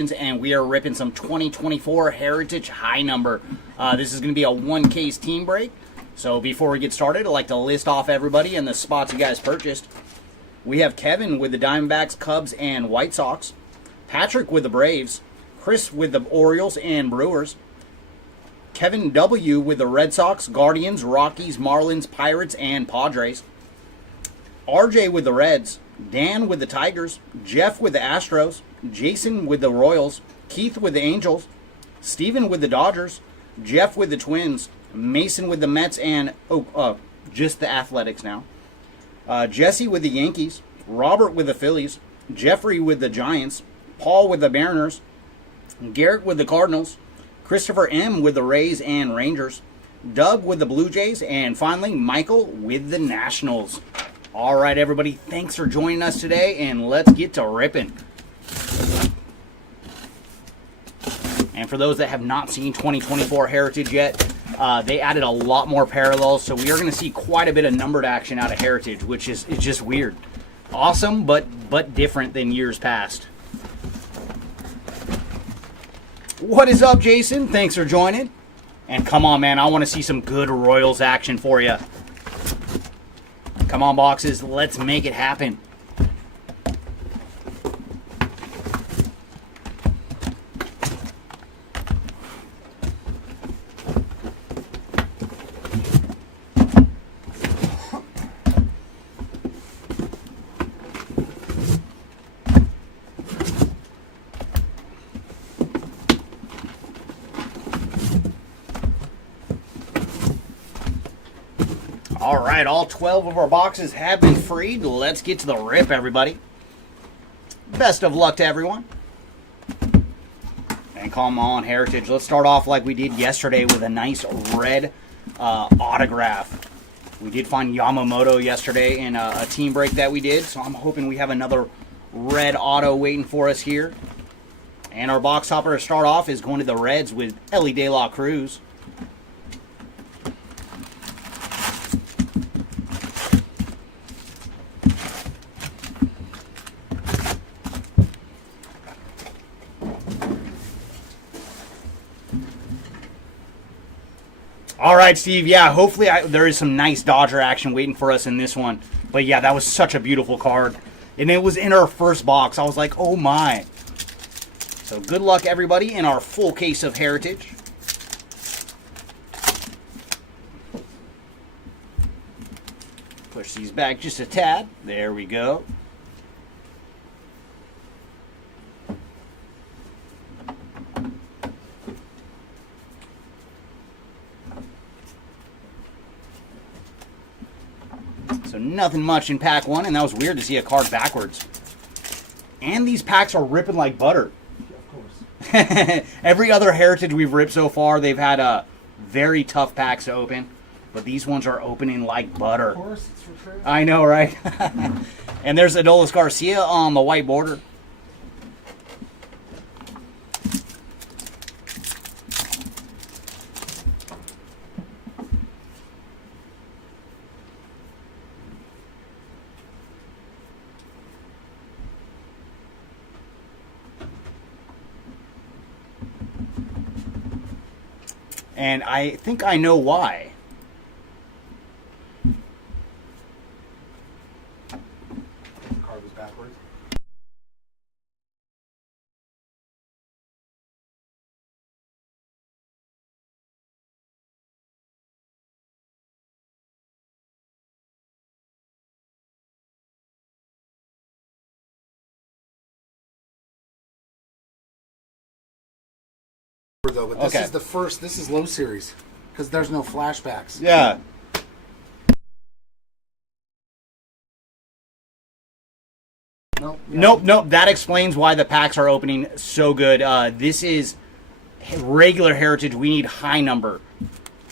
And we are ripping some 2024 Heritage High Number. This is going to be a one-case team break. So before we get started, I'd like to list off everybody and the spots you guys purchased. We have Kevin with the Diamondbacks, Cubs, and White Sox. Patrick with the Braves. Chris with the Orioles and Brewers. Kevin W. with the Red Sox, Guardians, Rockies, Marlins, Pirates, and Padres. RJ with the Reds. Dan with the Tigers. Jeff with the Astros. Jason with the Royals, Keith with the Angels, Steven with the Dodgers, Jeff with the Twins, Mason with the Mets, and just the Athletics now. Jesse with the Yankees, Robert with the Phillies, Jeffrey with the Giants, Paul with the Mariners, Garrett with the Cardinals, Christopher M. with the Rays and Rangers, Doug with the Blue Jays, and finally Michael with the Nationals. All right, everybody, thanks for joining us today, and let's get to ripping. And for those that have not seen 2024 Heritage yet, they added a lot more parallels, so we are going to see quite a bit of numbered action out of Heritage, which is just weird. Awesome, but different than years past. What is up, Jason? Thanks for joining. And come on, man, I want to see some good Royals action for you. Come on, boxes, let's make it happen. All right, all 12 of our boxes have been freed. Let's get to the rip, everybody. Best of luck to everyone. And come on, Heritage. Let's start off like we did yesterday with a nice red autograph. We did find Yamamoto yesterday in a team break that we did, so I'm hoping we have another red auto waiting for us here. And our box topper to start off is going to the Reds with Elly De La Cruz. All right, Steve. Yeah, hopefully there is some nice Dodger action waiting for us in this one. But yeah, that was such a beautiful card. And it was in our first box. I was like, oh my. So good luck, everybody, in our full case of Heritage. Push these back just a tad. There we go. So nothing much in pack one, and that was weird to see a card backwards. And these packs are ripping like butter. Yeah, of course. Every other Heritage we've ripped so far, they've had very tough packs to open. But these ones are opening like butter. Of course, it's for sure. I know, right? And there's Adolis Garcia on the white border. And I think I know why. The card was backwards. Though, but this is the first. This is low series because there's no flashbacks. Yeah. Nope. That explains why the packs are opening so good. This is regular Heritage. We need high number.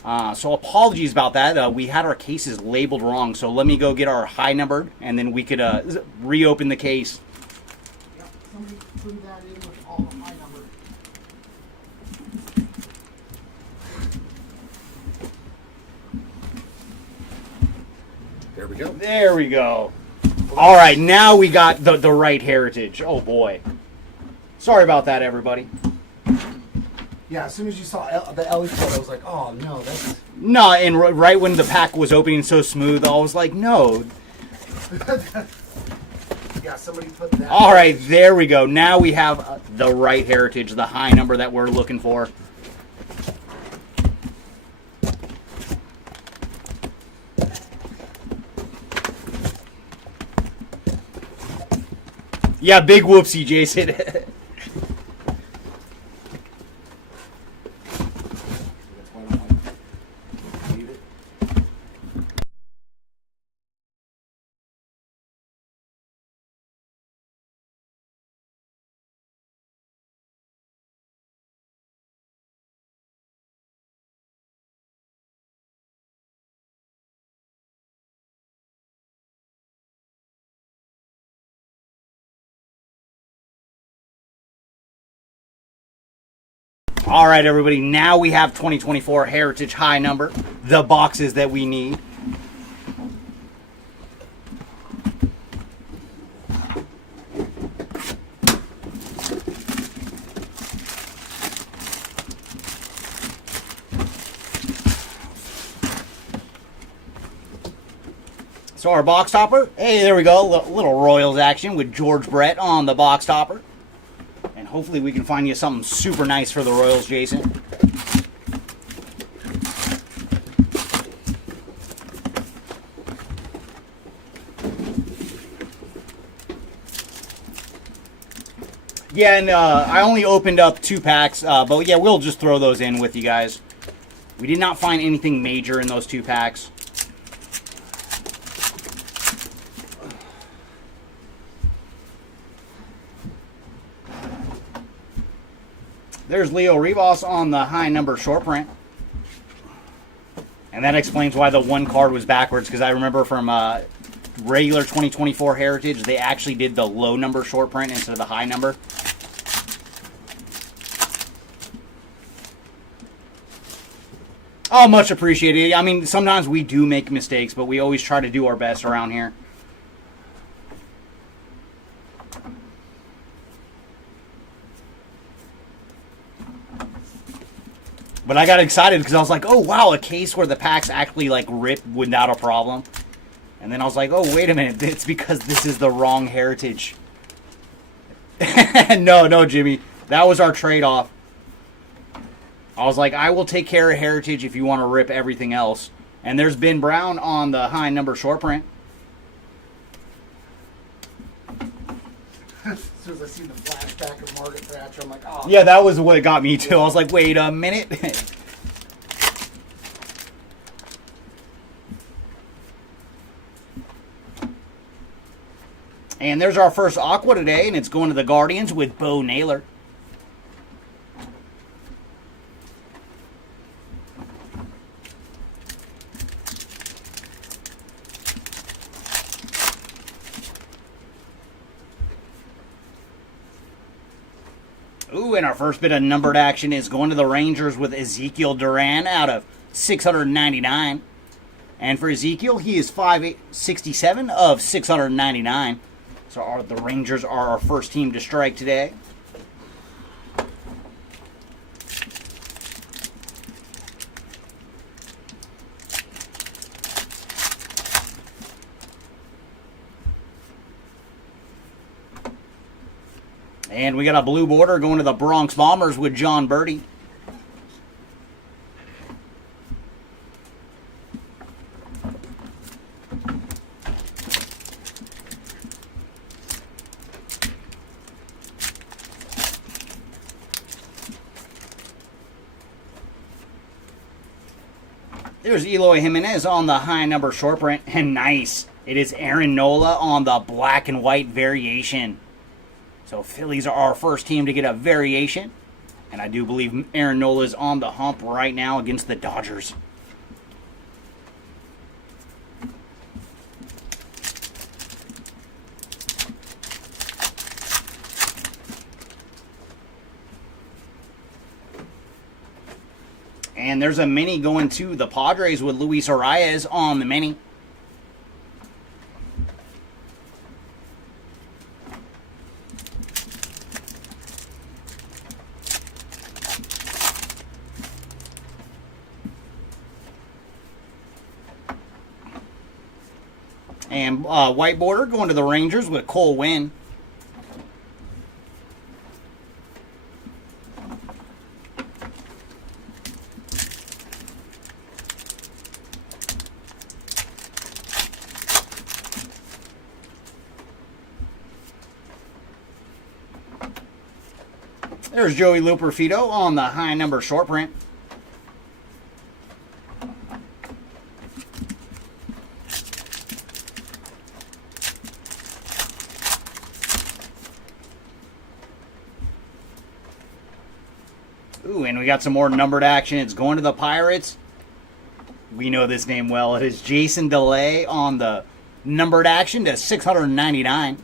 So apologies about that. We had our cases labeled wrong. So let me go get our high numbered, and then we could reopen the case. Yep. Somebody threw that in with all the high number. There we go. There we go. All right, now we got the right Heritage. Oh, boy. Sorry about that, everybody. Yeah, as soon as you saw the Ellie code, I was like, oh no, that's... No, and right when the pack was opening so smooth, I was like, no. Yeah, somebody put that... All right, there we go. Now we have the right heritage, the high number that we're looking for. Yeah, big whoopsie, Jason. All right, everybody. Now we have 2024 Heritage High number, the boxes that we need. So our box topper, hey, there we go, little Royals action with George Brett on the box topper. And hopefully we can find you something super nice for the Royals, Jason. Yeah, and I only opened up 2 packs, but yeah, we'll just throw those in with you guys. We did not find anything major in those 2 packs. There's Leo Rivas on the high number short print. And that explains why the 1 card was backwards, because I remember from regular 2024 Heritage, they actually did the low number short print instead of the high number. Oh, much appreciated. I mean, sometimes we do make mistakes, but we always try to do our best around here. But I got excited because I was like, oh, wow, a case where the packs actually, like, rip without a problem. And then I was like, oh, wait a minute. It's because this is the wrong Heritage. No, Jimmy. That was our trade-off. I was like, I will take care of Heritage if you want to rip everything else. And there's Ben Brown on the high number short print. As soon as I see the flashback of Margaret Thatcher, I'm like, oh. Yeah, that was what got me too. I was like, wait a minute. And there's our first Aqua today, and it's going to the Guardians with Bo Naylor. Ooh, and our first bit of numbered action is going to the Rangers with Ezekiel Duran out of 699. And for Ezekiel, he is 567 of 699. So the Rangers are our first team to strike today. And we got a blue border going to the Bronx Bombers with John Birdie. There's Eloy Jimenez on the high number short print. And nice. It is Aaron Nola on the black and white variation. So Phillies are our first team to get a variation. And I do believe Aaron Nola is on the hump right now against the Dodgers. And there's a mini going to the Padres with Luis Arias on the mini. And white border going to the Rangers with Cole Winn. There's Joey Luperfido on the high number short print. Ooh, and we got some more numbered action. It's going to the Pirates. We know this name well. It is Jason DeLay on the numbered action to 699.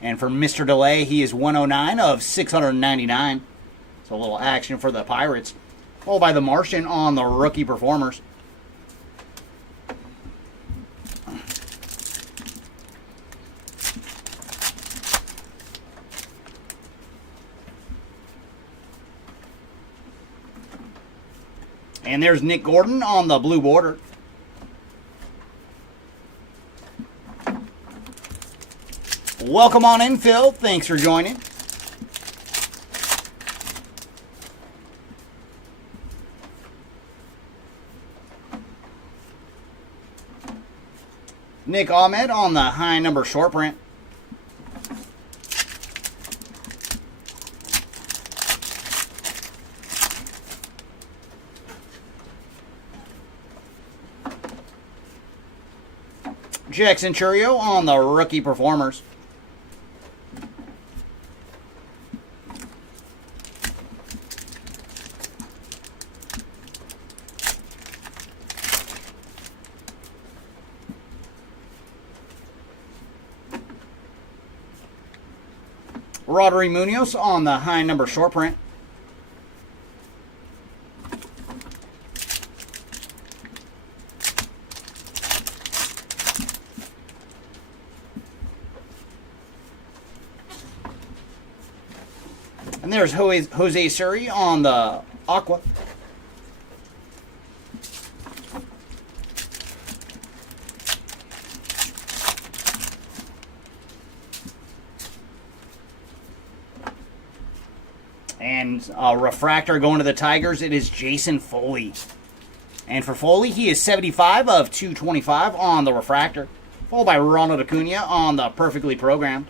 And for Mr. DeLay, he is 109 of 699. So a little action for the Pirates. Followed by the Martian on the rookie performers. And there's Nick Gordon on the blue border. Welcome on in, Phil. Thanks for joining. Nick Ahmed on the high number short print. Jackson Churio on the rookie performers. Rodri Munoz on the high number short print. And there's Jose Suri on the aqua. And refractor going to the Tigers, it is Jason Foley. And for Foley, he is 75 of 225 on the refractor. Followed by Ronald Acuna on the perfectly programmed.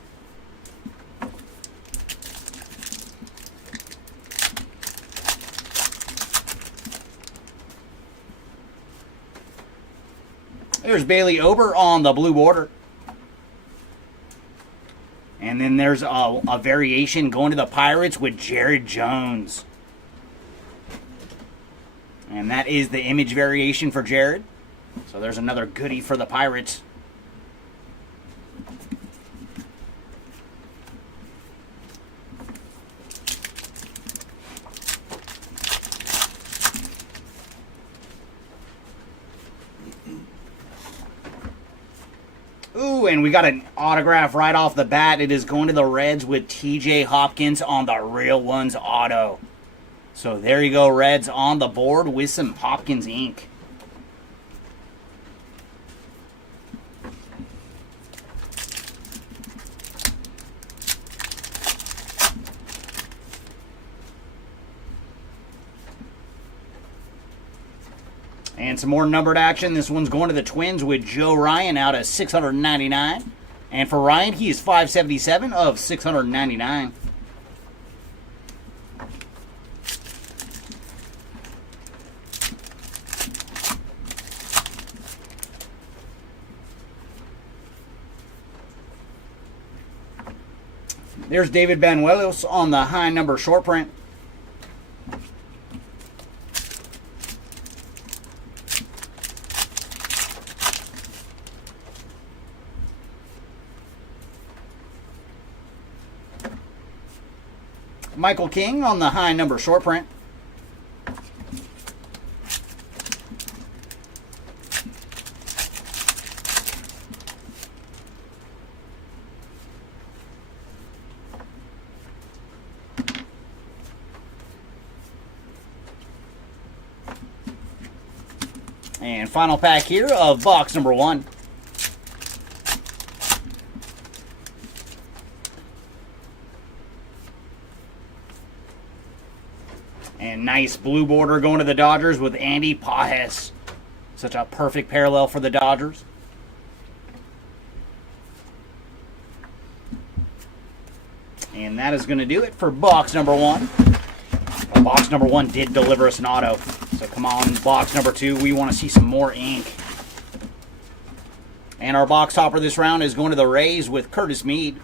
There's Bailey Ober on the blue border. And then there's a variation going to the Pirates with Jared Jones. And that is the image variation for Jared. So there's another goodie for the Pirates. Ooh, and we got an autograph right off the bat. It is going to the Reds with TJ Hopkins on the Real Ones auto. So there you go, Reds on the board with some Hopkins ink. And some more numbered action. This one's going to the Twins with Joe Ryan out of 699. And for Ryan, he is 577 of 699. There's David Banuelos on the high number short print. Michael King on the high number short print. And final pack here of box number 1. And nice blue border going to the Dodgers with Andy Pajes. Such a perfect parallel for the Dodgers. And that is going to do it for box number 1. Well, box number 1 did deliver us an auto. So come on, box number 2. We want to see some more ink. And our box topper this round is going to the Rays with Curtis Mead.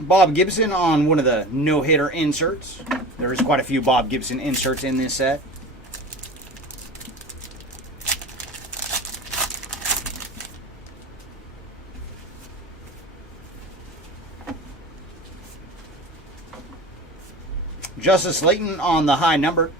Bob Gibson on one of the no-hitter inserts. There's quite a few Bob Gibson inserts in this set. Justice Slayton on the high number.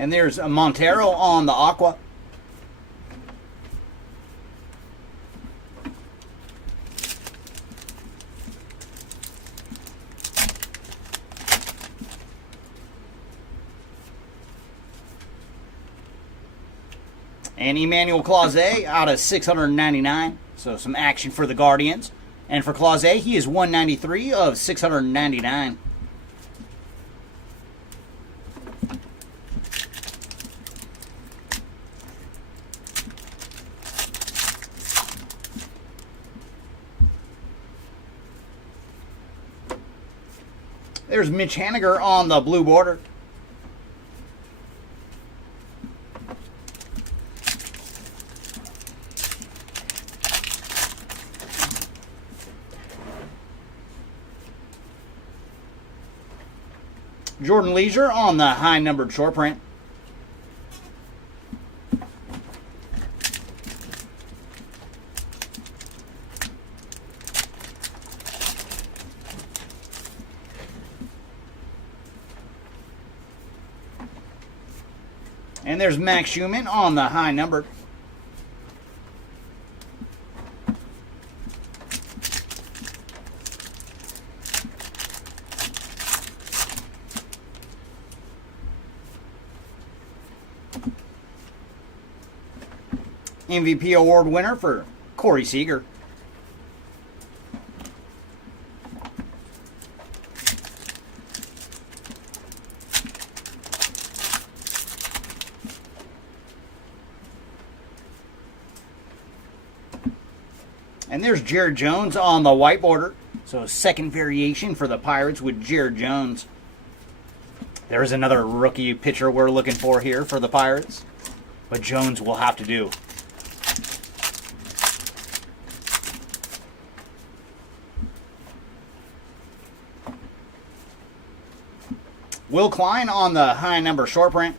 And there's a Montero on the aqua. And Emmanuel Clase out of 699. So some action for the Guardians. And for Clase, he is 193 of 699. There's Mitch Haniger on the blue border. Jordan Leisure on the high numbered short print. And there's Max Schumann on the high number. MVP award winner for Corey Seager. And there's Jared Jones on the white border. So second variation for the Pirates with Jared Jones. There's another rookie pitcher we're looking for here for the Pirates. But Jones will have to do. Will Klein on the high number short print.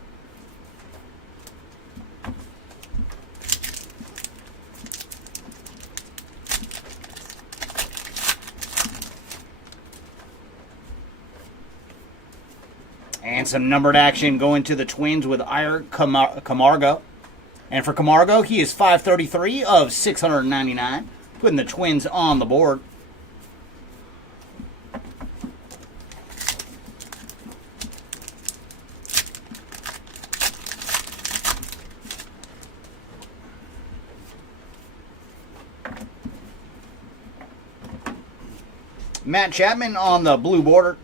And some numbered action going to the Twins with Ira Camargo. And for Camargo, he is 533 of 699, putting the Twins on the board. Matt Chapman on the blue border.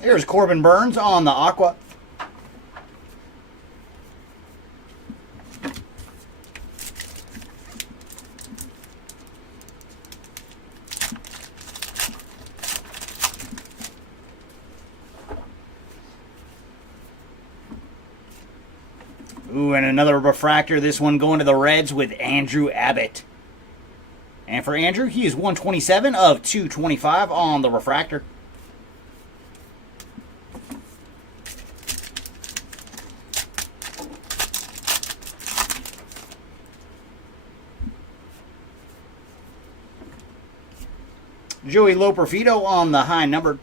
Here's Corbin Burns on the aqua. Ooh, and another refractor. This one going to the Reds with Andrew Abbott. And for Andrew, he is 127 of 225 on the refractor. Joey Loperfido on the high numbered.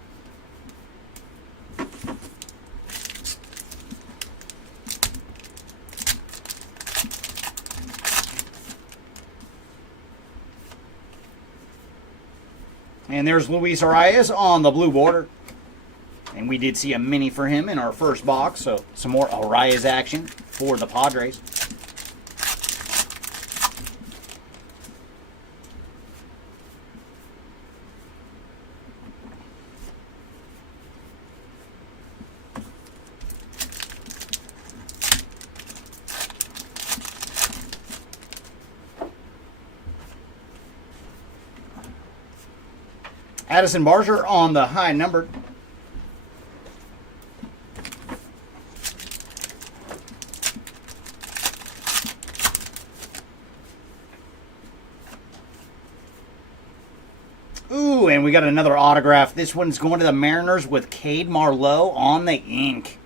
And there's Luis Arias on the blue border. And we did see a mini for him in our first box, so some more Arias action for the Padres. Addison Barger on the high numbered. Ooh, and we got another autograph. This one's going to the Mariners with Cade Marlowe on the ink.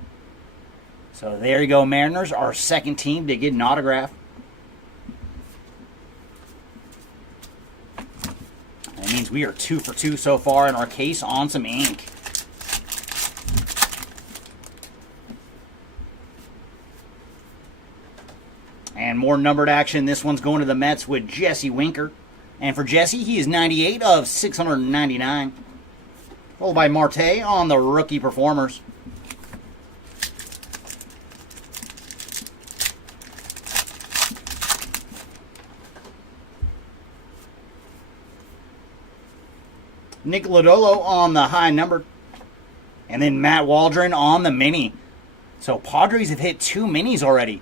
So there you go, Mariners, our second team to get an autograph. That means we are 2 for 2 so far in our case on some ink. And more numbered action. This one's going to the Mets with Jesse Winker. And for Jesse, he is 98 of 699. Followed by Marte on the rookie performers. Nick Lodolo on the high number. And then Matt Waldron on the mini. So Padres have hit 2 minis already.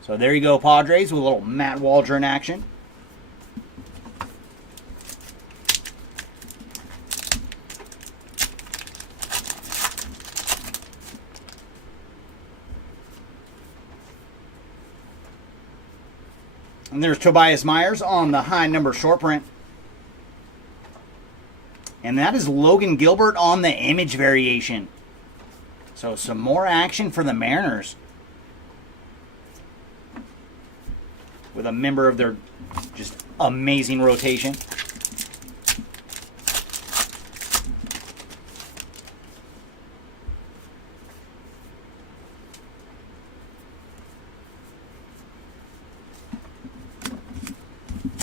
So there you go, Padres, with a little Matt Waldron action. And there's Tobias Myers on the high number short print. And that is Logan Gilbert on the image variation. So some more action for the Mariners. With a member of their just amazing rotation.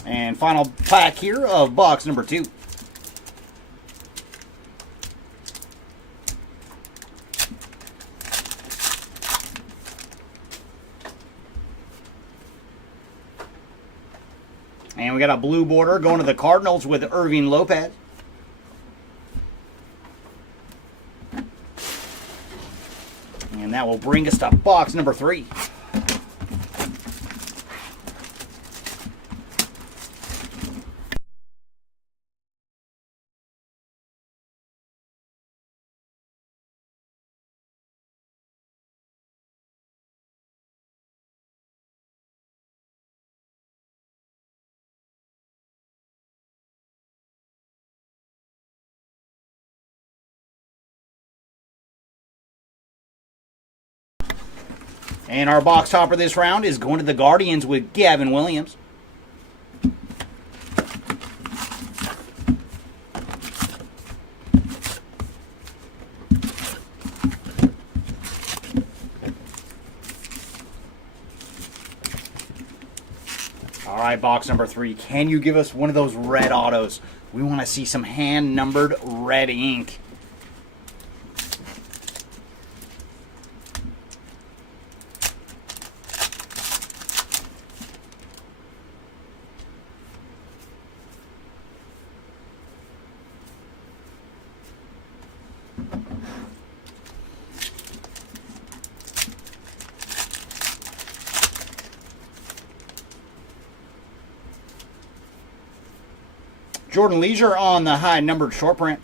And final pack here of box number 2. And we got a blue border going to the Cardinals with Irving Lopez. And that will bring us to box number 3. And our box topper this round is going to the Guardians with Gavin Williams. All right, box number 3. Can you give us one of those red autos? We want to see some hand-numbered red ink. Jordan Leisure on the high numbered short print.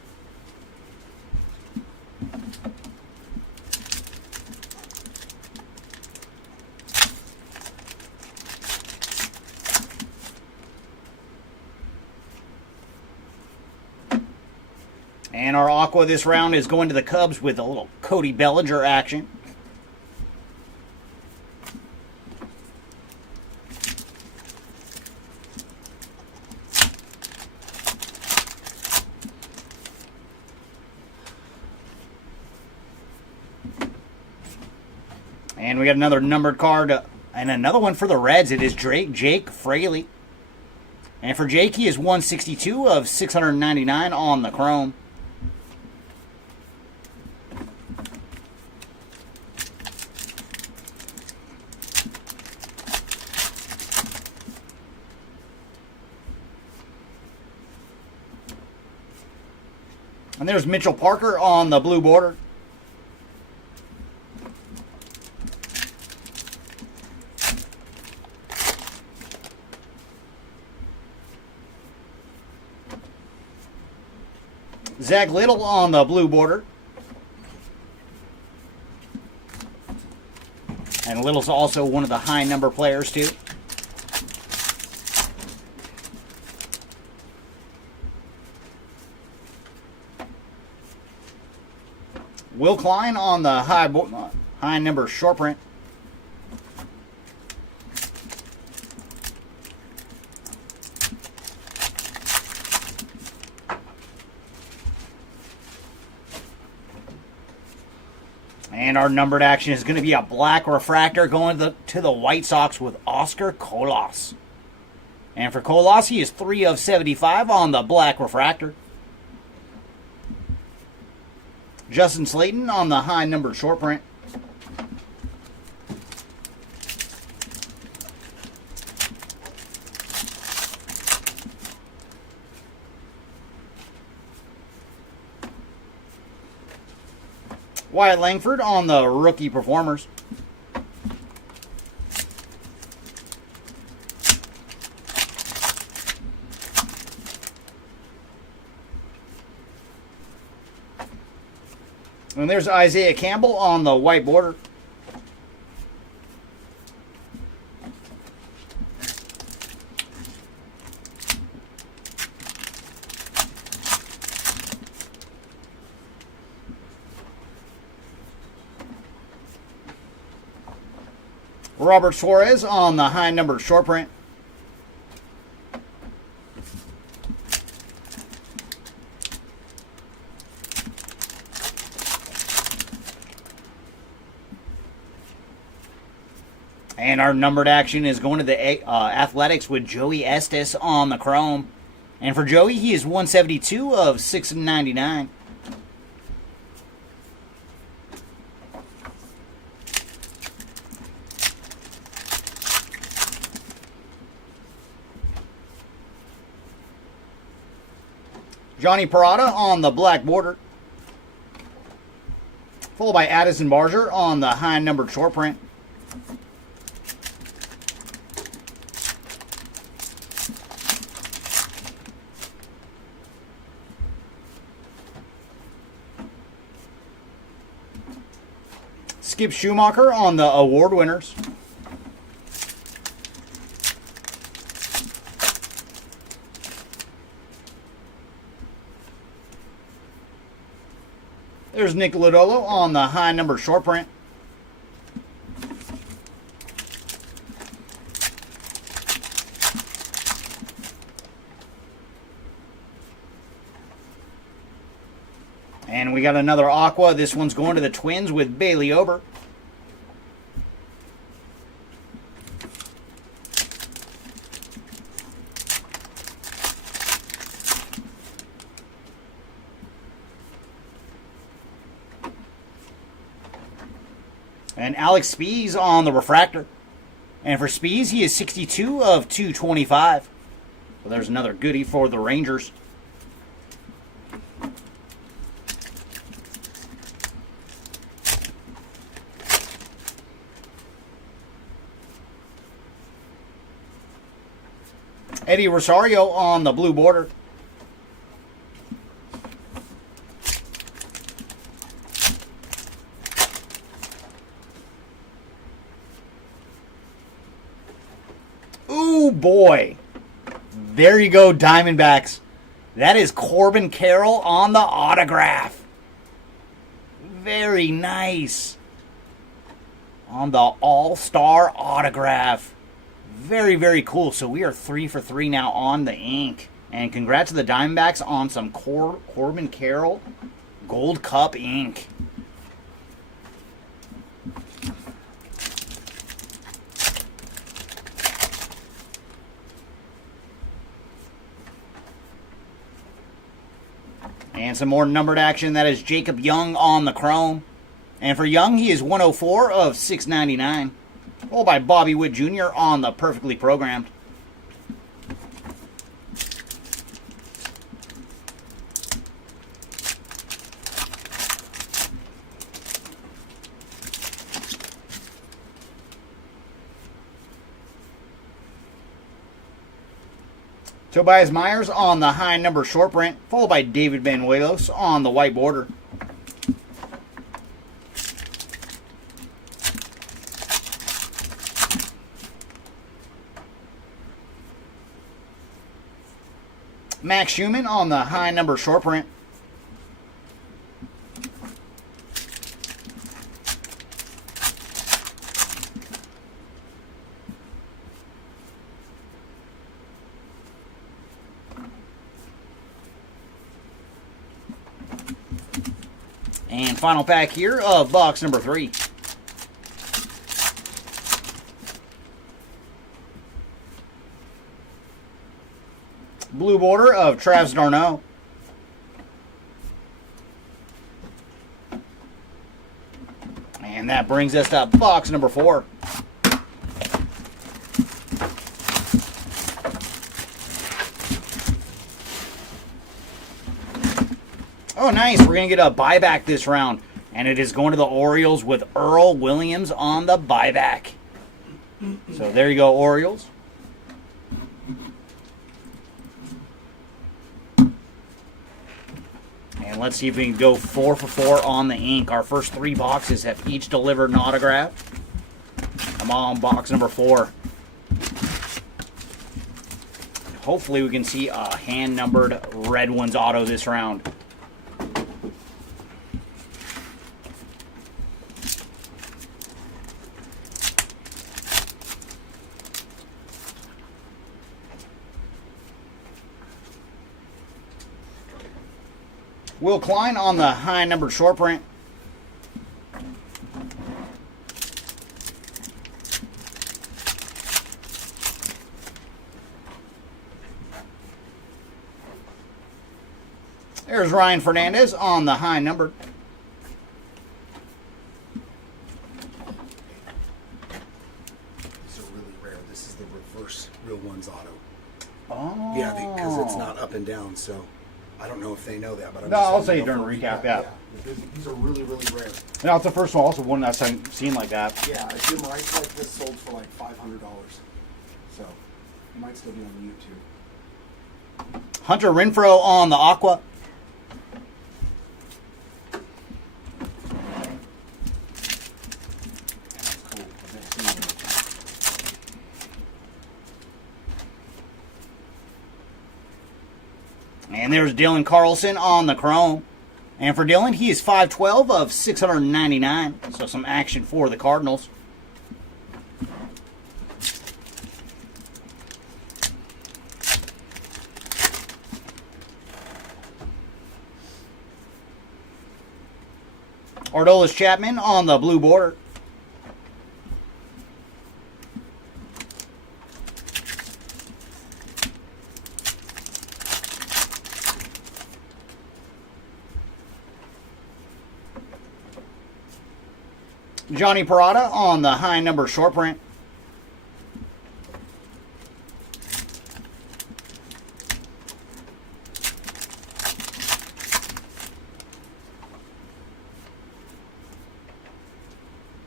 And our aqua this round is going to the Cubs with a little Cody Bellinger action. And we got another numbered card and another one for the Reds. It is Jake Fraley. And for Jake, he is 162 of 699 on the Chrome. And there's Mitchell Parker on the blue border. Zach Little on the blue border. And Little's also one of the high number players too. Will Klein on the high number short print. And our numbered action is going to be a black refractor going to the White Sox with Oscar Colas. And for Colas, he is 3 of 75 on the black refractor. Justin Slayton on the high numbered short print. Wyatt Langford on the rookie performers. And there's Isaiah Campbell on the white border. Robert Suarez on the high numbered short print. And our numbered action is going to the Athletics with Joey Estes on the chrome. And for Joey, he is 172 of 699. Johnny Parada on the black border. Followed by Addison Barger on the high numbered short print. Skip Schumacher on the award winners. There's Nick Lodolo on the high number short print. And we got another Aqua. This one's going to the Twins with Bailey Ober. And Alex Spees on the refractor. And for Spees, he is 62 of 225. Well, there's another goodie for the Rangers. Eddie Rosario on the blue border. Ooh, boy. There you go, Diamondbacks. That is Corbin Carroll on the autograph. Very nice. On the All-Star autograph. Very, very cool. So we are 3 for 3 now on the ink. And congrats to the Diamondbacks on some Corbin Carroll Gold Cup ink. And some more numbered action. That is Jacob Young on the chrome. And for Young, he is 104 of 699. Followed by Bobby Witt Jr. on the perfectly programmed. Tobias Myers on the high number short print, followed by David Banuelos on the white border. Max Schumann on the high number short print. And final pack here of box number 3. Blue border of Travis d'Arnaud. And that brings us to box number 4. Oh, nice. We're going to get a buyback this round. And it is going to the Orioles with Earl Williams on the buyback. So there you go, Orioles. And let's see if we can go 4 for 4 on the ink. Our first 3 boxes have each delivered an autograph. Come on, box number 4. Hopefully we can see a hand-numbered Red Ones auto this round. Will Klein on the high numbered short print. There's Ryan Fernandez on the high numbered. These are really rare. This is the reverse Real Ones auto. Oh. Yeah, because it's not up and down, so I don't know if they know that. But No, I'll say during recap, yeah. These are really, really rare. No, it's the first one, also one I've seen like that. Yeah, a Jim Rice like this sold for like $500. So, it might still be on YouTube. Hunter Renfroe on the Aqua. And there's Dylan Carlson on the chrome. And for Dylan, he is 512 of 699. So some action for the Cardinals. Aroldis Chapman on the blue border. Johnny Parada on the high number short print.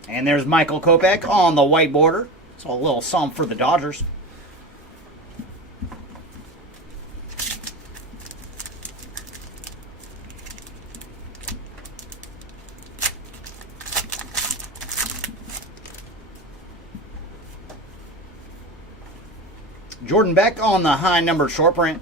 And there's Michael Kopech on the white border. So a little something for the Dodgers. Jordan Beck on the high numbered short print.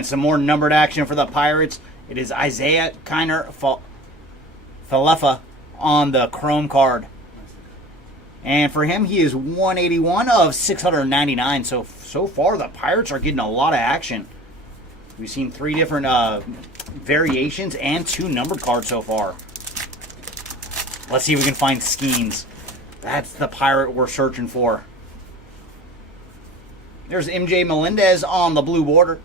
and some more numbered action for the Pirates. It is Isaiah Kiner Falefa on the chrome card. And for him, he is 181 of 699. So far, the Pirates are getting a lot of action. We've seen 3 different variations and 2 numbered cards so far. Let's see if we can find Skeens. That's the Pirate we're searching for. There's MJ Melendez on the blue border.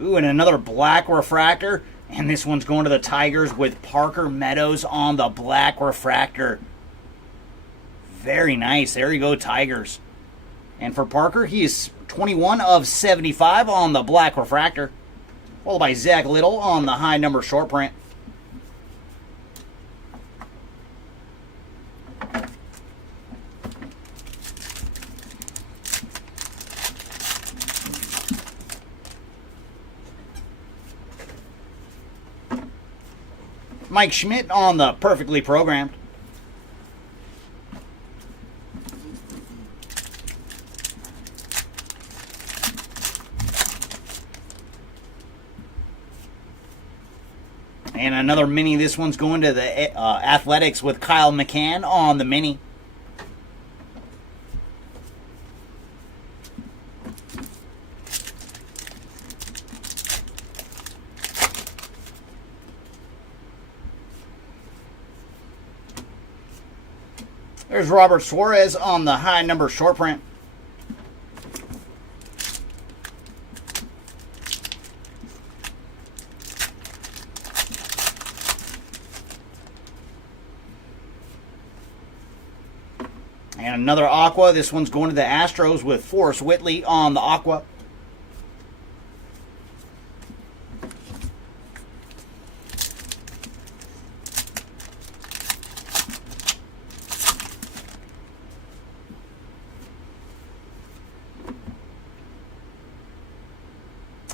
Ooh, and another black refractor. And this one's going to the Tigers with Parker Meadows on the black refractor. Very nice. There you go, Tigers. And for Parker, he is 21 of 75 on the black refractor. Followed by Zach Little on the high number short print. Mike Schmidt on the perfectly programmed. And another mini. This one's going to the Athletics with Kyle McCann on the mini. There's Robert Suarez on the high number short print. And another aqua. This one's going to the Astros with Forrest Whitley on the aqua.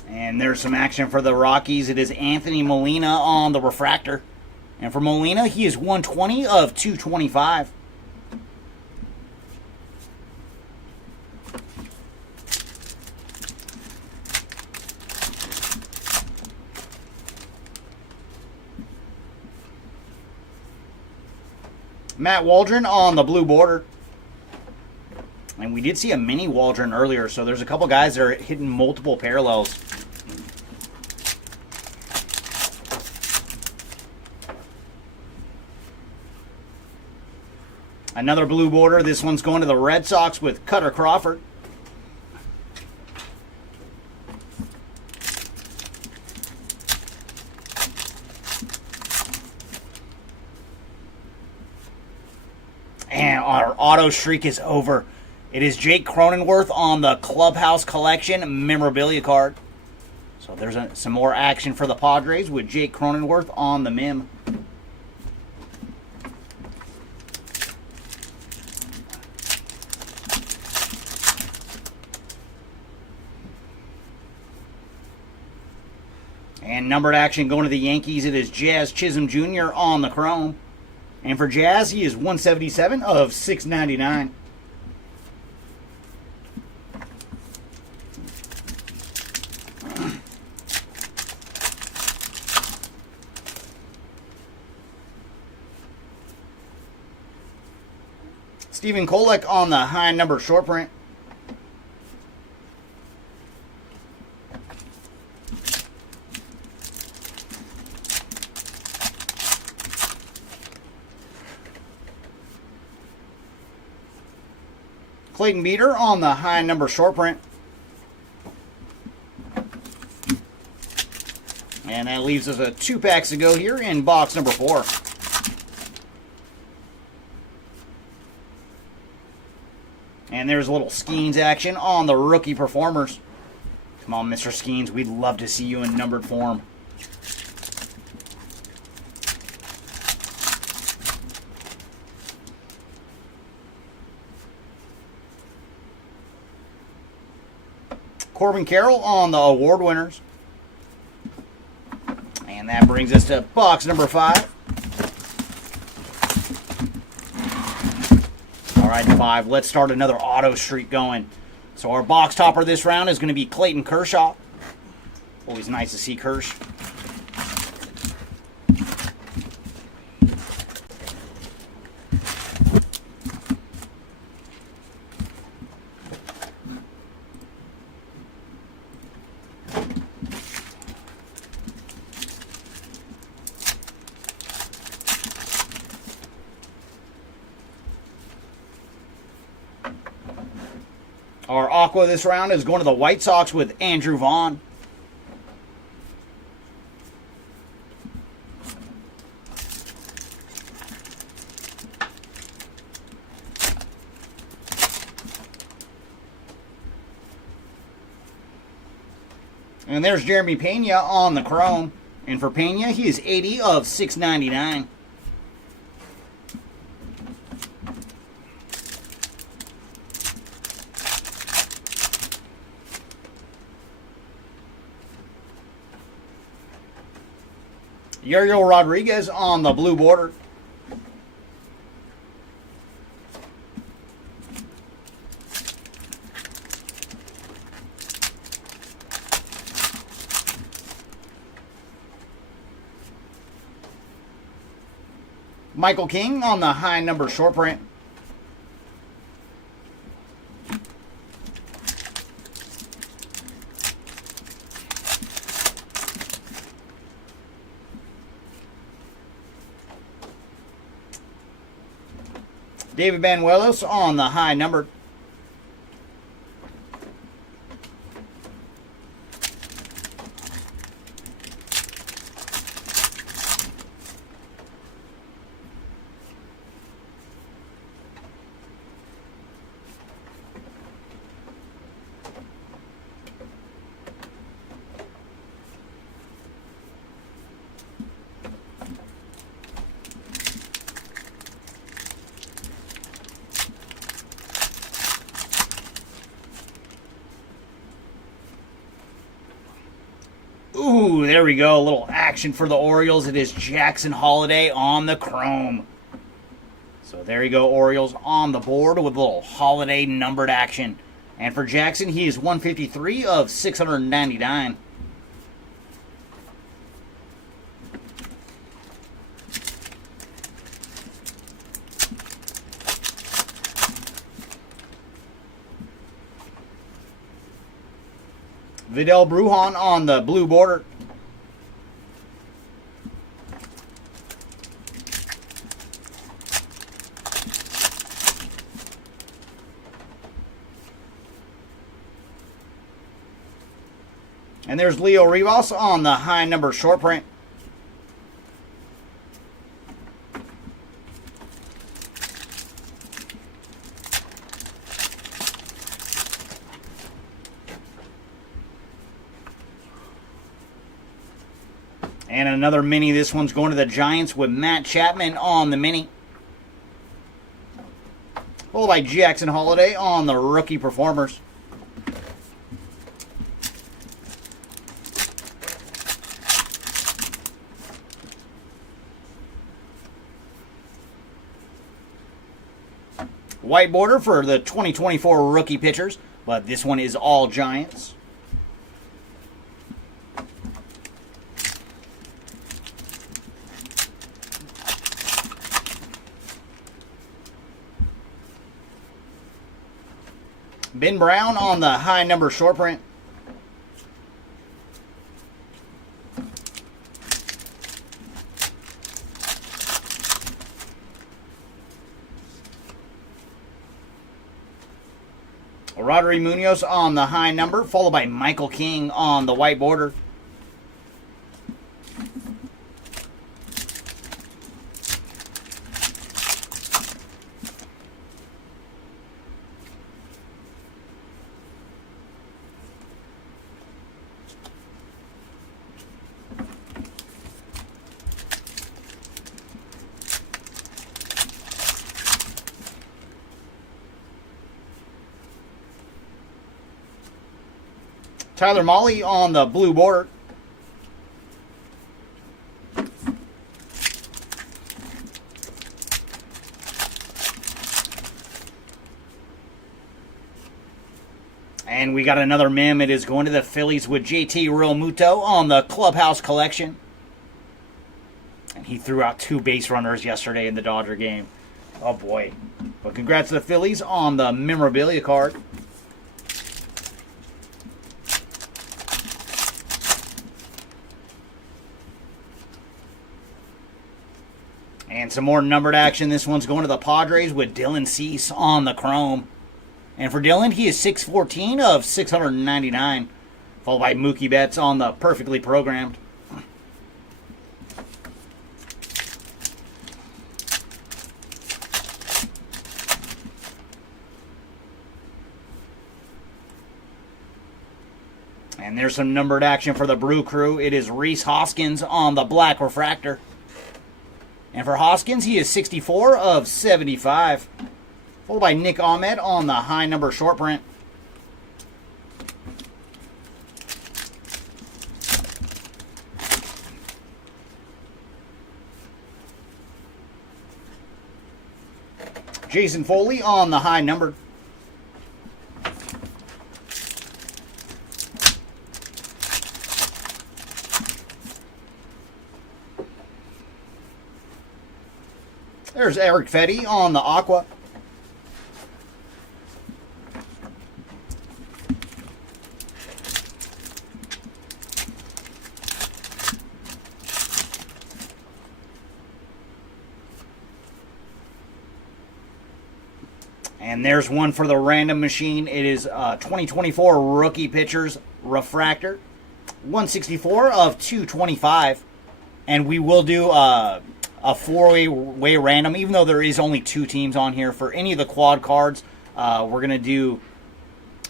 And there's some action for the Rockies. It is Anthony Molina on the refractor. And for Molina, he is 120 of 225. Matt Waldron on the blue border. And we did see a mini Waldron earlier, so there's a couple guys that are hitting multiple parallels. Another blue border. This one's going to the Red Sox with Cutter Crawford. And our auto streak is over. It is Jake Cronenworth on the Clubhouse Collection memorabilia card. So there's some more action for the Padres with Jake Cronenworth on the mem. And numbered action going to the Yankees. It is Jazz Chisholm Jr. on the chrome. And for Jazz, he is 177 of 699. Stephen Kolek on the high number short print. Clayton Beater on the high number short print. And that leaves us 2 packs to go here in box number 4. And there's a little Skeens action on the rookie performers. Come on, Mr. Skeens. We'd love to see you in numbered form. Corbin Carroll on the award winners. And That brings us to box number 5. All right, 5. Let's start another auto streak going. So our box topper this round is going to be Clayton Kershaw. Always nice to see Kersh. Our aqua this round is going to the White Sox with Andrew Vaughn. And there's Jeremy Pena on the chrome. And for Pena, he is 80 of 699. Uriel Rodriguez on the blue border. Michael King on the high number short print. David Banuelos on the high number. Ooh, there we go. A little action for the Orioles. It is Jackson Holiday on the chrome. So there you go, Orioles on the board with a little Holiday numbered action. And for Jackson, he is 153 of 699. Vidal Brujan on the blue border. And there's Leo Rivas on the high number short print. And another mini. This one's going to the Giants with Matt Chapman on the mini. Followed by Jackson Holiday on the rookie performers. White border for the 2024 rookie pitchers, but this one is all Giants. Ben Brown on the high number short print. Rodri Munoz on the high number, followed by Michael King on the white border. Tyler Mahle on the blue border. And we got another mem. It is going to the Phillies with JT Realmuto on the Clubhouse Collection. And he threw out 2 base runners yesterday in the Dodger game. Oh, boy. But congrats to the Phillies on the memorabilia card. And some more numbered action. This one's going to the Padres with Dylan Cease on the chrome. And for Dylan, he is 614 of 699. Followed by Mookie Betts on the perfectly programmed. And there's some numbered action for the Brew Crew. It is Rhys Hoskins on the black refractor. And for Hoskins, he is 64 of 75. Followed by Nick Ahmed on the high number short print. Jason Foley on the high number. There's Eric Fetty on the aqua. And there's one for the random machine. It is 2024 rookie pitchers refractor. 164 of 225. And we will do a 4-way random, even though there is only 2 teams on here. For any of the quad cards, we're going to do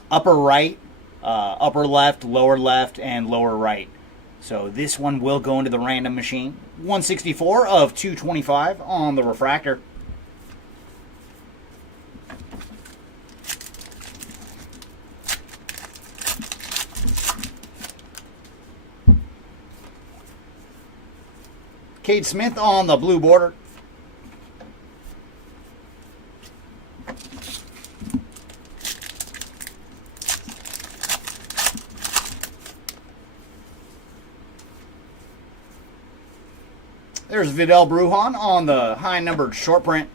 upper right, upper left, and lower right. So this one will go into the random machine. 164 of 225 on the refractor. Cade Smith on the blue border. There's Vidal Brujan on the high numbered short print.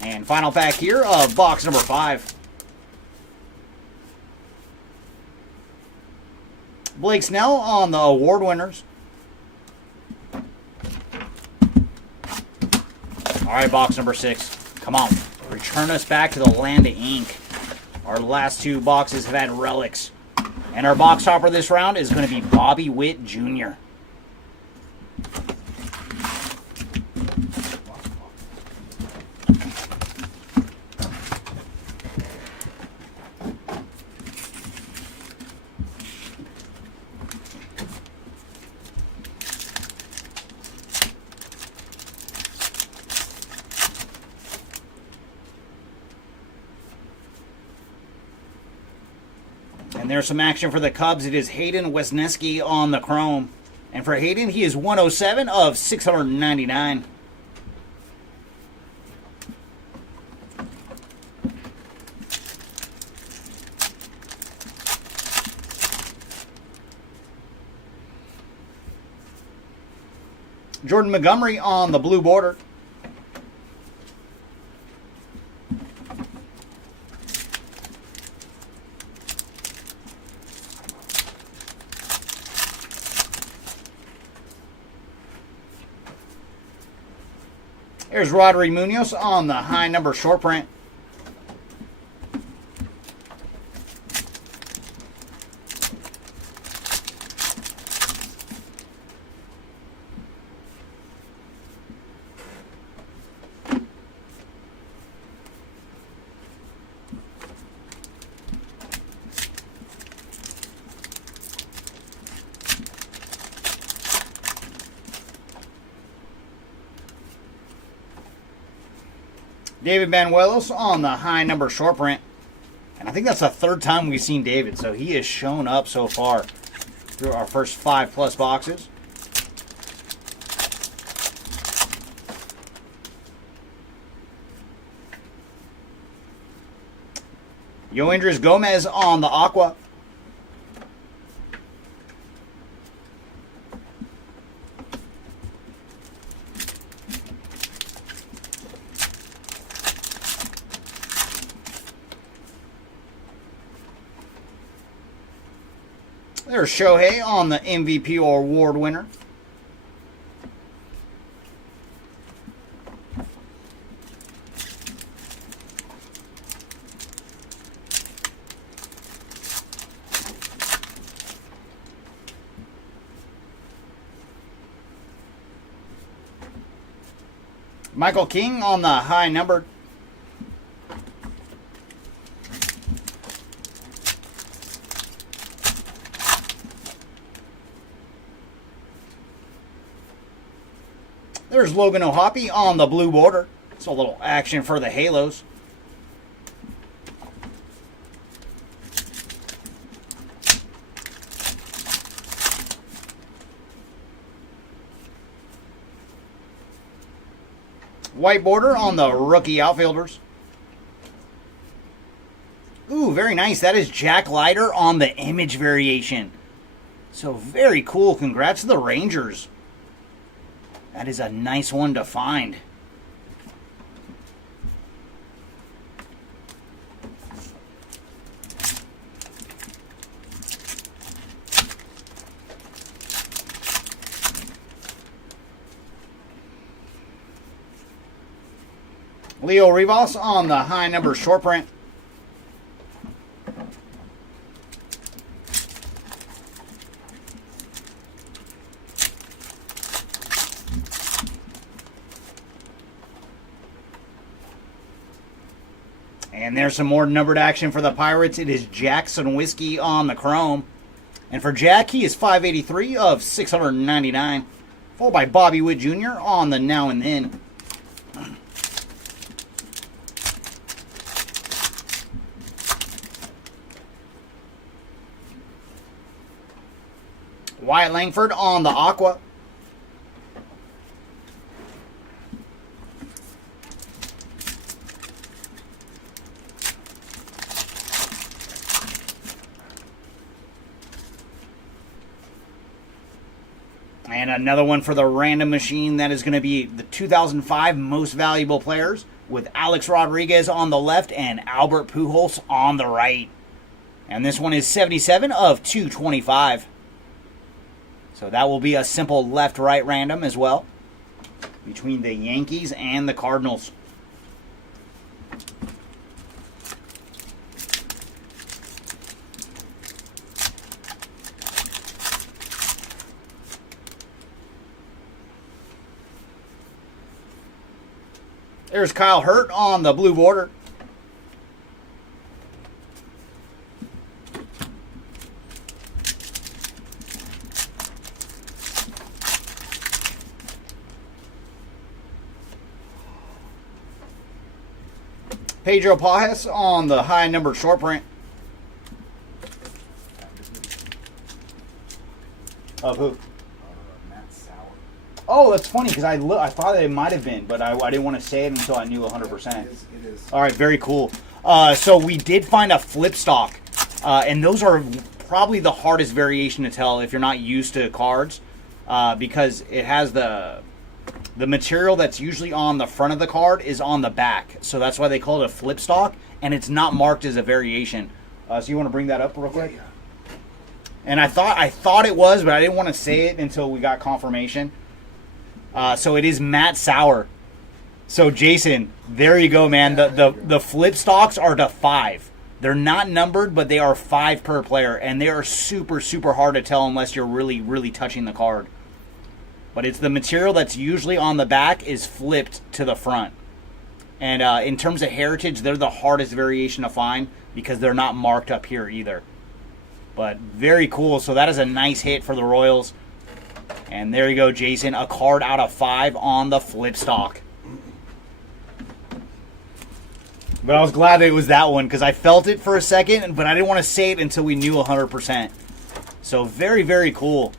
And final pack here of box number 5. Blake Snell on the award winners. All right, box number 6. Come on. Return us back to the land of ink. Our last 2 boxes have had relics. And our box topper this round is going to be Bobby Witt Jr. And there's some action for the Cubs. It is Hayden Wesneski on the chrome. And for Hayden, he is 107 of 699. Jordan Montgomery on the blue border. There's Rodri Munoz on the high number short print. David Banuelos on the high number short print. And I think that's the 3rd time we've seen David, so he has shown up so far through our first 5+ boxes. Yoendris Gomez on the Aqua. There's Shohei on the MVP or award winner. Michael King on the high number. There's Logan O'Hoppe on the blue border. It's a little action for the Halos. White border on the rookie outfielders. Ooh, very nice. That is Jack Leiter on the image variation. So very cool. Congrats to the Rangers. That is a nice one to find. Leo Rivas on the high number short print. And there's some more numbered action for the Pirates. It is Jackson Whiskey on the chrome. And for Jack, he is 583 of 699. Followed by Bobby Witt Jr. on the now and then. Wyatt Langford on the Aqua. And another one for the random machine. That is going to be the 2005 Most Valuable Players with Alex Rodriguez on the left and Albert Pujols on the right. And this one is 77 of 225. So that will be a simple left-right random as well between the Yankees and the Cardinals. There's Kyle Hurt on the blue border. Pedro Pajes on the high numbered short print. Of who? Matt Sauer. Oh, that's funny because I thought it might have been, but I didn't want to say it until I knew 100%. It is. All right, very cool. So we did find a flip stock, and those are probably the hardest variation to tell if you're not used to cards, because it has the material that's usually on the front of the card is on the back. So that's why they call it a flip stock, and it's not marked as a variation. So you want to bring that up real quick? Yeah. And I thought it was, but I didn't want to say it until we got confirmation. So it is Matt Sauer. So Jason, there you go, man. The flip stocks are to 5. They're not numbered, but they are 5 per player, and they are super, super hard to tell unless you're really, really touching the card. But it's the material that's usually on the back is flipped to the front. And in terms of heritage, they're the hardest variation to find because they're not marked up here either. But very cool. So that is a nice hit for the Royals. And there you go, Jason. A card out of 5 on the flip stock. But I was glad it was that one because I felt it for a second, but I didn't want to say it until we knew 100%. So very, very cool.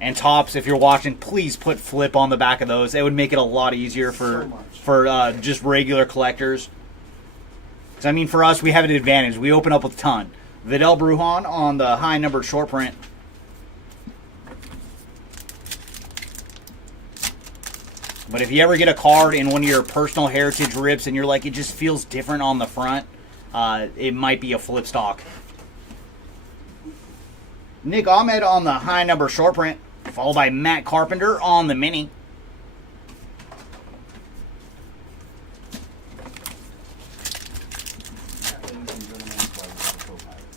And Tops, if you're watching, please put flip on the back of those. It would make it a lot easier for just regular collectors. So, I mean, for us, we have an advantage. We open up with a ton. Vidal Brujan on the high number short print. But if you ever get a card in one of your personal heritage rips and you're like, it just feels different on the front, it might be a flip stock. Nick Ahmed on the high number short print, followed by Matt Carpenter on the mini.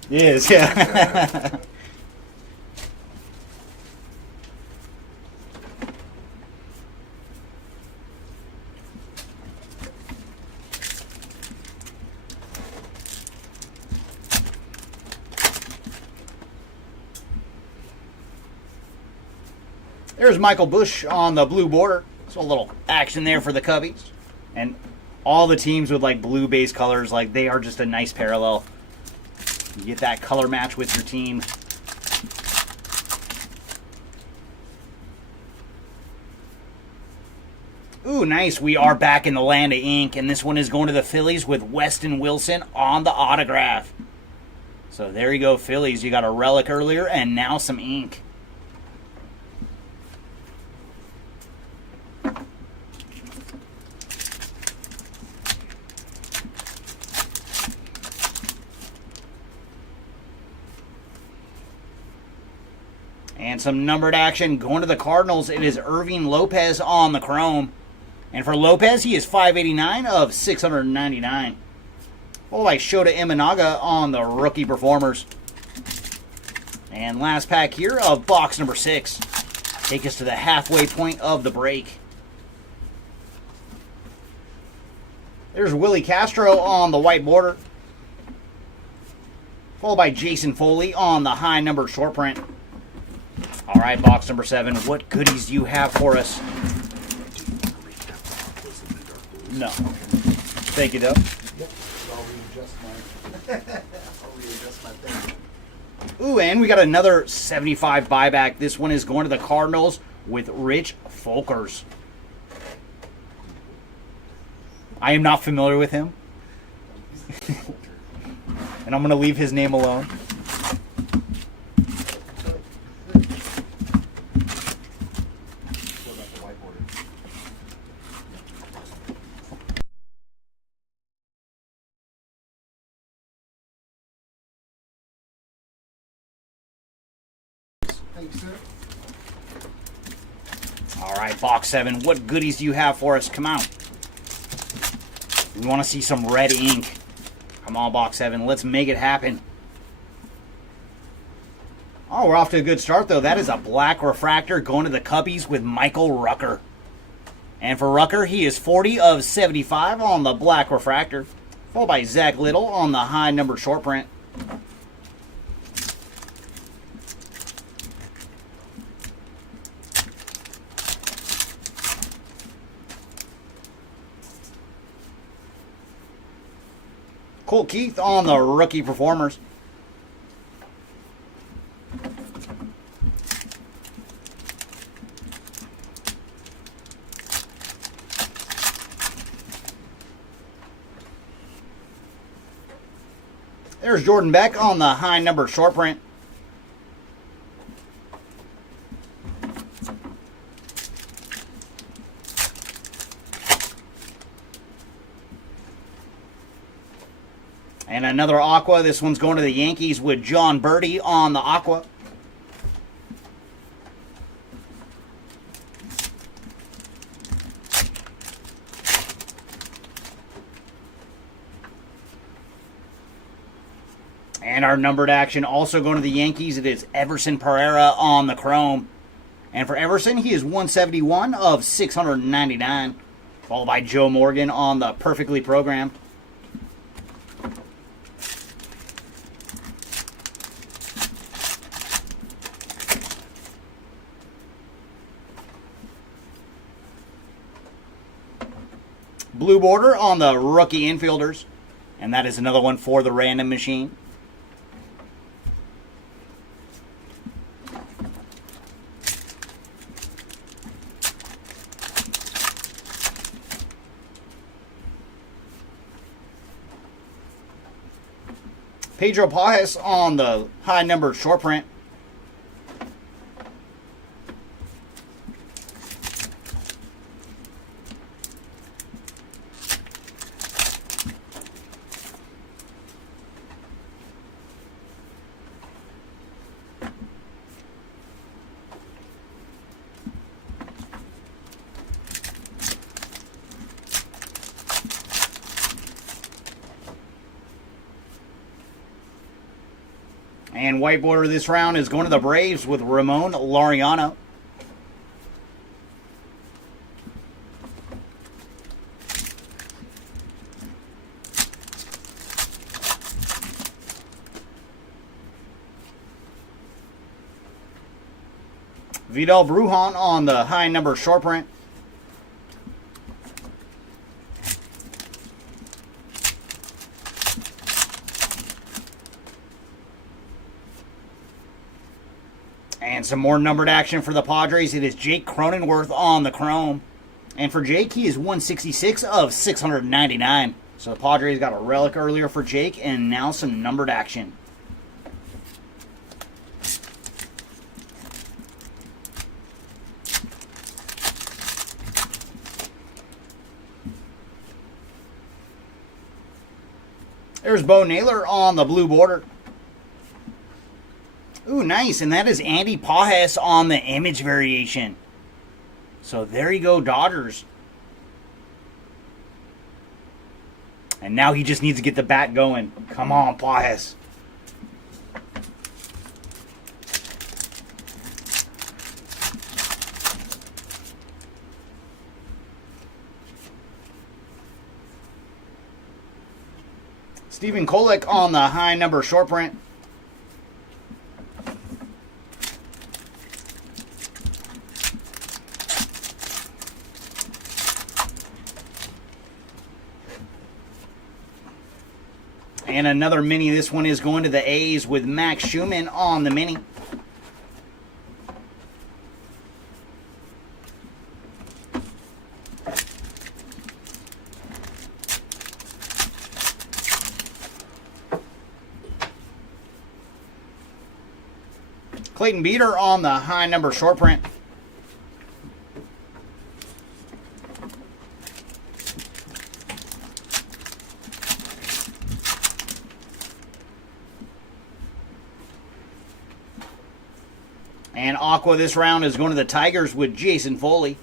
Yes, yeah. There's Michael Bush on the blue border. So a little action there for the Cubbies. And all the teams with like blue base colors, like they are just a nice parallel. You get that color match with your team. Ooh, nice. We are back in the land of ink, and this one is going to the Phillies with Weston Wilson on the autograph. So there you go, Phillies. You got a relic earlier, and now some ink. And some numbered action going to the Cardinals. It is Irving Lopez on the chrome. And for Lopez, he is 589 of 699. Followed by Shota Imanaga on the rookie performers. And last pack here of box number 6. Take us to the halfway point of the break. There's Willie Castro on the white border. Followed by Jason Foley on the high number short print. All right, box number 7. What goodies do you have for us? No. Thank you, though. Yep. I'll readjust my thing. Ooh, and we got another 75 buyback. This one is going to the Cardinals with Rich Folkers. I am not familiar with him. And I'm going to leave his name alone. Thanks, sir. All right, box 7. What goodies do you have for us? Come on. We want to see some red ink. Come on, box 7. Let's make it happen. Oh, we're off to a good start, though. That is a black refractor going to the Cubbies with Michael Rucker. And for Rucker, he is 40 of 75 on the black refractor. Followed by Zach Little on the high number short print. Cool Keith on the rookie performers. There's Jordan Beck on the high number short print. And another Aqua. This one's going to the Yankees with John Birdie on the Aqua. And our numbered action also going to the Yankees. It is Everson Pereira on the chrome. And for Everson, he is 171 of 699. Followed by Joe Morgan on the perfectly programmed. Blue border on the rookie infielders. And that is another one for the random machine. Pedro Pajes on the high numbered short print. And white border this round is going to the Braves with Ramon Laureano. Vidal Brujan on the high number short print. And some more numbered action for the Padres. It is Jake Cronenworth on the chrome. And for Jake, he is 166 of 699. So the Padres got a relic earlier for Jake, and now some numbered action. There's Bo Naylor on the blue border. Ooh, nice. And that is Andy Pajes on the image variation. So there you go, Dodgers. And now he just needs to get the bat going. Come on, Pajes. Stephen Kolek on the high number short print. And another mini. This one is going to the A's with Max Schumann on the mini. Clayton Beater on the high number short print. And Aqua this round is going to the Tigers with Jason Foley.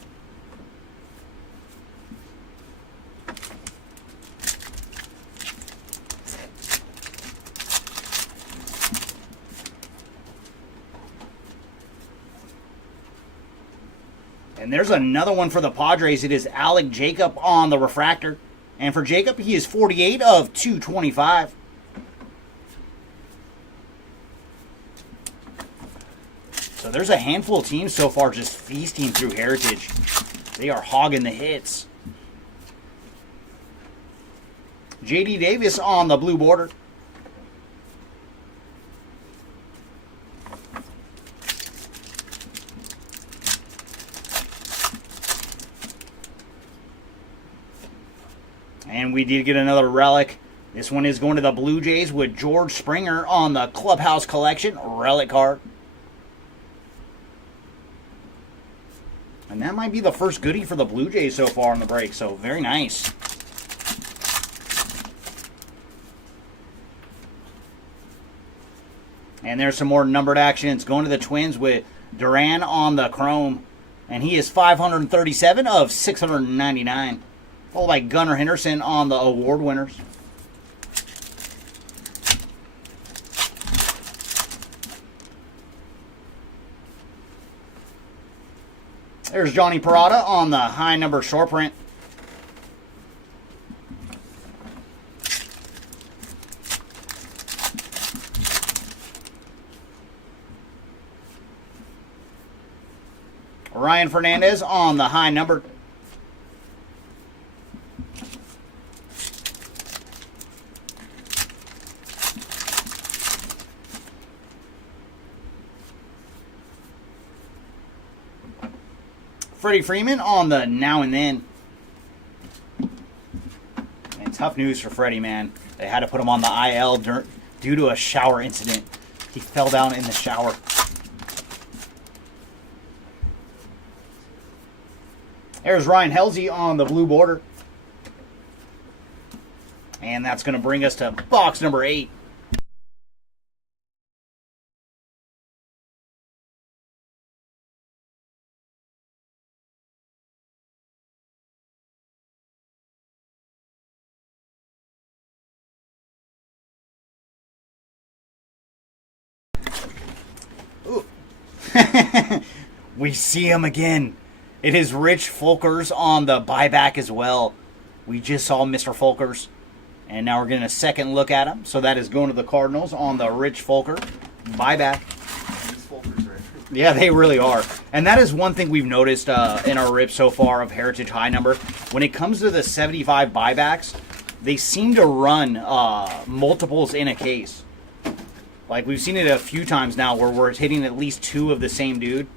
And there's another one for the Padres. It is Alec Jacob on the refractor. And for Jacob, he is 48 of 225. So there's a handful of teams so far just feasting through Heritage. They are hogging the hits. J.D. Davis on the blue border. And we did get another relic. This one is going to the Blue Jays with George Springer on the Clubhouse Collection relic card. And that might be the first goodie for the Blue Jays so far on the break. So very nice. And there's some more numbered action. It's going to the Twins with Duran on the chrome. And he is 537 of 699. Followed by Gunnar Henderson on the award winners. There's Johnny Parada on the high number short print. Ryan Fernandez on the high number. Freddie Freeman on the now and then. And tough news for Freddie, man. They had to put him on the IL due to a shower incident. He fell down in the shower. There's Ryan Helsey on the blue border. And that's going to bring us to box number 8. Ooh. We see him again. It is Rich Folkers on the buyback as well. We just saw Mr. Folkers, and now we're getting a second look at him. So that is going to the Cardinals on the Rich Folker buyback. These Folkers, right? Yeah, they really are. And that is one thing we've noticed in our rip so far of Heritage High Number. When it comes to the 75 buybacks, they seem to run multiples in a case. Like, we've seen it a few times now where we're hitting at least 2 of the same dude.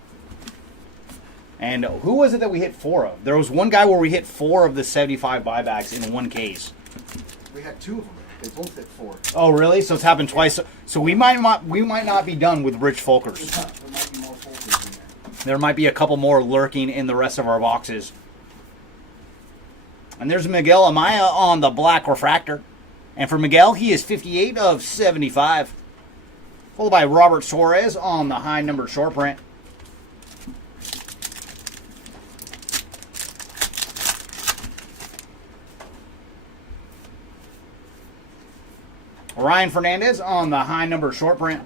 And who was it that we hit 4 of? There was one guy where we hit 4 of the 75 buybacks in one case. We had 2 of them. They both hit 4. Oh, really? So it's happened twice. So we might not be done with Rich Folkers. There might be more Folkers in there. There might be a couple more lurking in the rest of our boxes. And there's Miguel Amaya on the black refractor. And for Miguel, he is 58 of 75. Followed by Robert Suarez on the high number short print. Ryan Fernandez on the high number short print.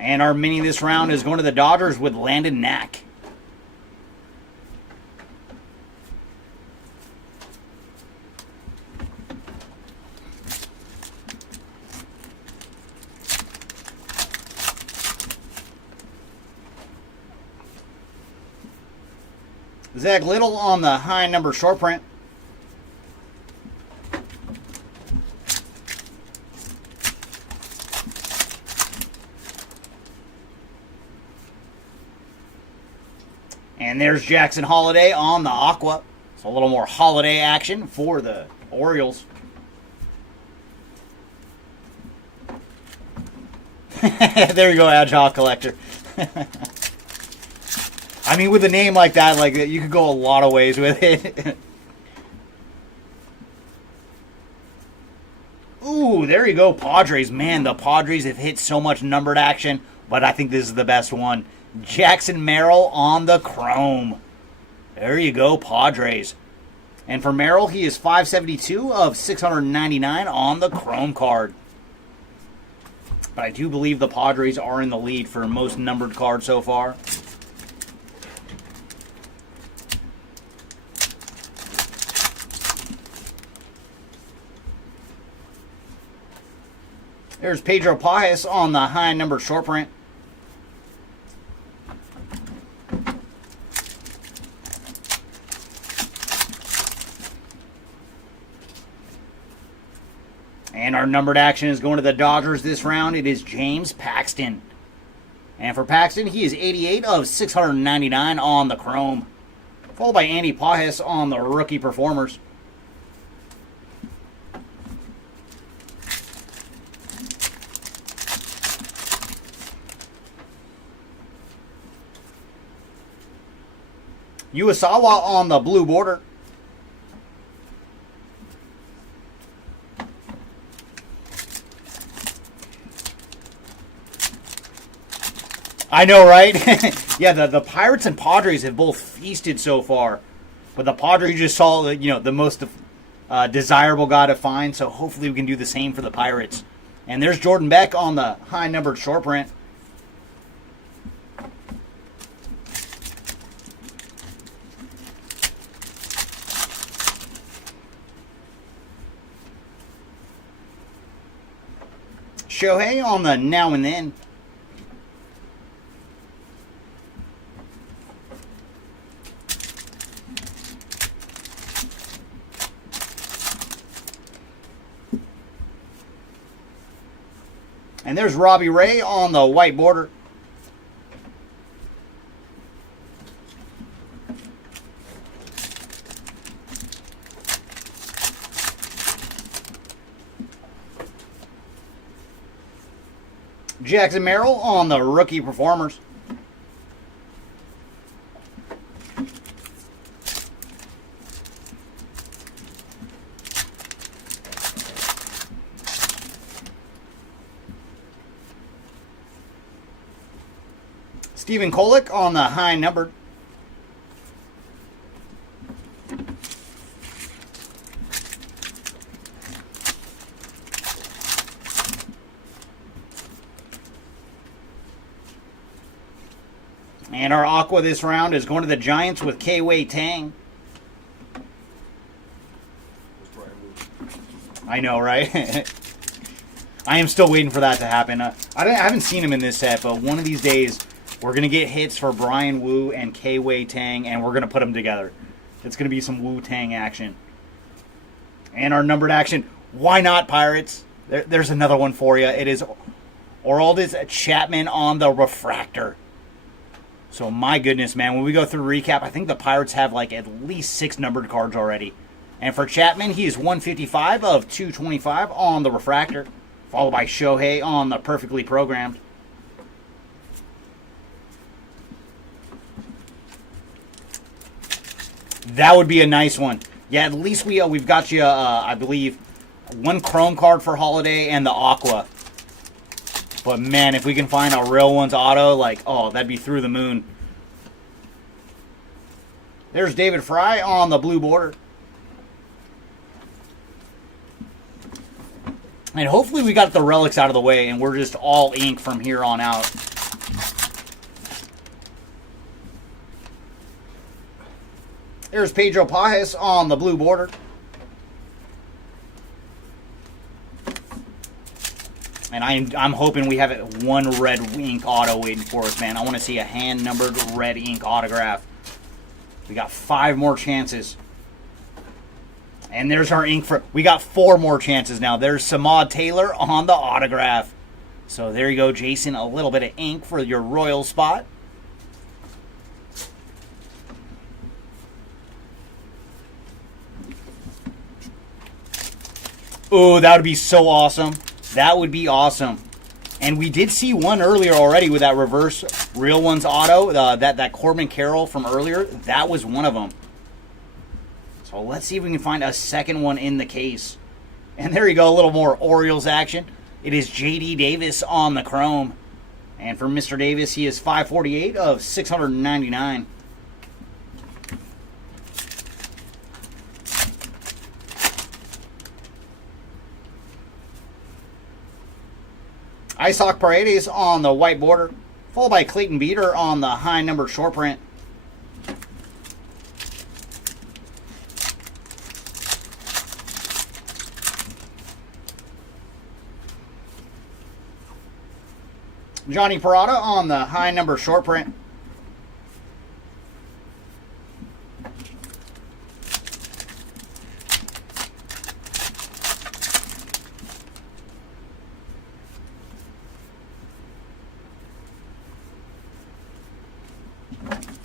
And our mini this round is going to the Dodgers with Landon Knack. Zach Little on the high number short print. And there's Jackson Holiday on the Aqua. It's a little more holiday action for the Orioles. There you go, Agile Collector. I mean, with a name like that, like you could go a lot of ways with it. Ooh, there you go, Padres. Man, the Padres have hit so much numbered action, but I think this is the best one. Jackson Merrill on the chrome. There you go, Padres. And for Merrill, he is 572 of 699 on the chrome card. But I do believe the Padres are in the lead for most numbered cards so far. There's Pedro Pajes on the high number short print. And our numbered action is going to the Dodgers this round. It is James Paxton. And for Paxton, he is 88 of 699 on the chrome. Followed by Andy Pajes on the rookie performers. Uesawa on the blue border. I know, right? Yeah, the Pirates and Padres have both feasted so far. But the Padres just saw the most desirable guy to find, so hopefully we can do the same for the Pirates. And there's Jordan Beck on the high numbered short print. Shohei on the now and then. And there's Robbie Ray on the white border. Jackson Merrill on the rookie performers. Stephen Kolek on the high numbered. And our Aqua this round is going to the Giants with K-Wei Tang. I know, right? I am still waiting for that to happen. I haven't seen him in this set, but one of these days we're going to get hits for Brian Wu and K-Wei Tang, and we're going to put them together. It's going to be some Wu-Tang action. And our numbered action, why not, Pirates? There's another one for you. It is Aroldis Chapman on the refractor. So, my goodness, man, when we go through recap, I think the Pirates have like at least 6 numbered cards already. And for Chapman, he is 155 of 225 on the refractor, followed by Shohei on the perfectly programmed. That would be a nice one. Yeah, at least we've got you, I believe, 1 Chrome card for Holiday and the Aqua. But, man, if we can find a real one's auto, like, oh, that'd be through the moon. There's David Fry on the blue border. And hopefully we got the relics out of the way and we're just all ink from here on out. There's Pedro Pajes on the blue border. And I'm hoping we have 1 red ink auto waiting for us, man. I want to see a hand-numbered red ink autograph. We got 5 more chances. And there's our ink for... We got 4 more chances now. There's Samad Taylor on the autograph. So there you go, Jason. A little bit of ink for your Royal spot. Oh, that would be so awesome. That would be awesome. And we did see one earlier already with that reverse Real Ones auto. That Corbin Carroll from earlier. That was one of them. So let's see if we can find a second one in the case. And there you go, a little more Orioles action. It is J.D. Davis on the chrome. And for Mr. Davis, he is 548 of 699. Isaac Paredes on the white border, followed by Clayton Beater on the high numbered short print. Johnny Parada on the high number short print.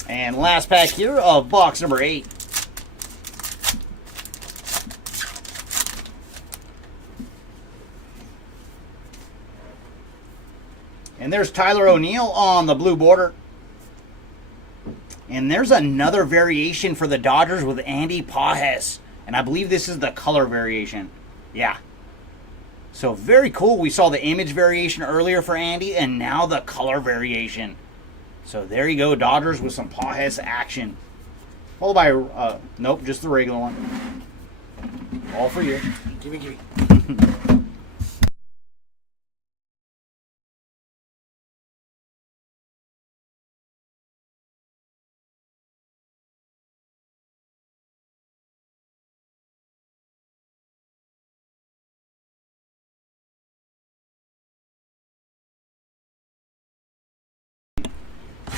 And last pack here of box number 8. And there's Tyler O'Neill on the blue border. And there's another variation for the Dodgers with Andy Pajes. And I believe this is the color variation. Yeah. So very cool. We saw the image variation earlier for Andy, and now the color variation. So there you go, Dodgers with some Pajes action. Followed by, nope, just the regular one. All for you. Gimme, gimme.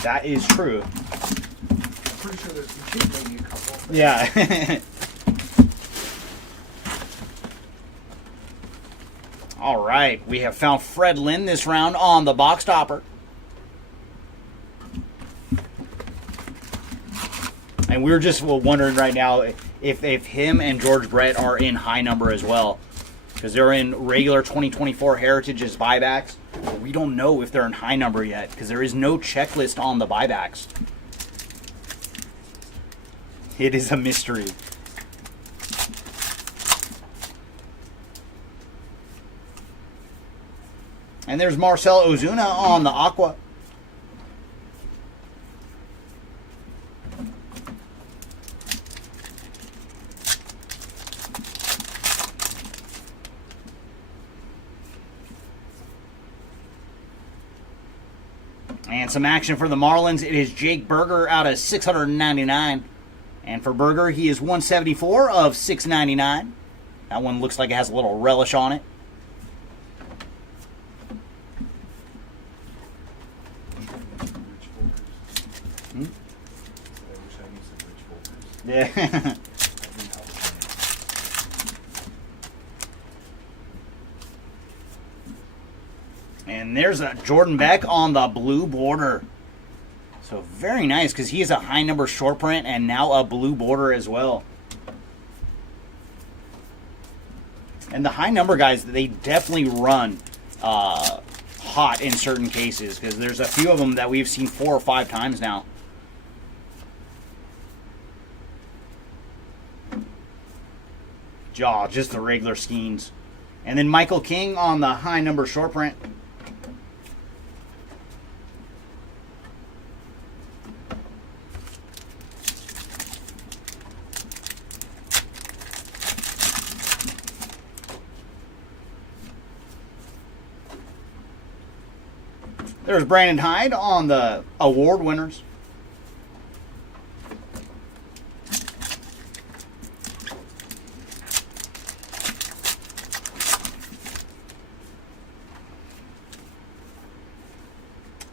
That is true. I'm pretty sure there's some cheap, maybe a couple. Yeah. All right, we have found Fred Lynn this round on the box topper. And we're just wondering right now if him and George Brett are in high number as well. because they're in regular 2024 Heritage's buybacks. But we don't know if they're in high number yet because there is no checklist on the buybacks. It is a mystery. And there's Marcel Ozuna on the Aqua. And some action for the Marlins. It is Jake Berger out of 699. And for Berger, he is 174 of 699. That one looks like it has a little relish on it. Yeah. And there's a Jordan Beck on the blue border. So very nice because he is a high number short print and now a blue border as well. And the high number guys, they definitely run hot in certain cases because there's a few of them that we've seen 4 or 5 times now. Just the regular skeins. And then Michael King on the high number short print. There's Brandon Hyde on the award winners.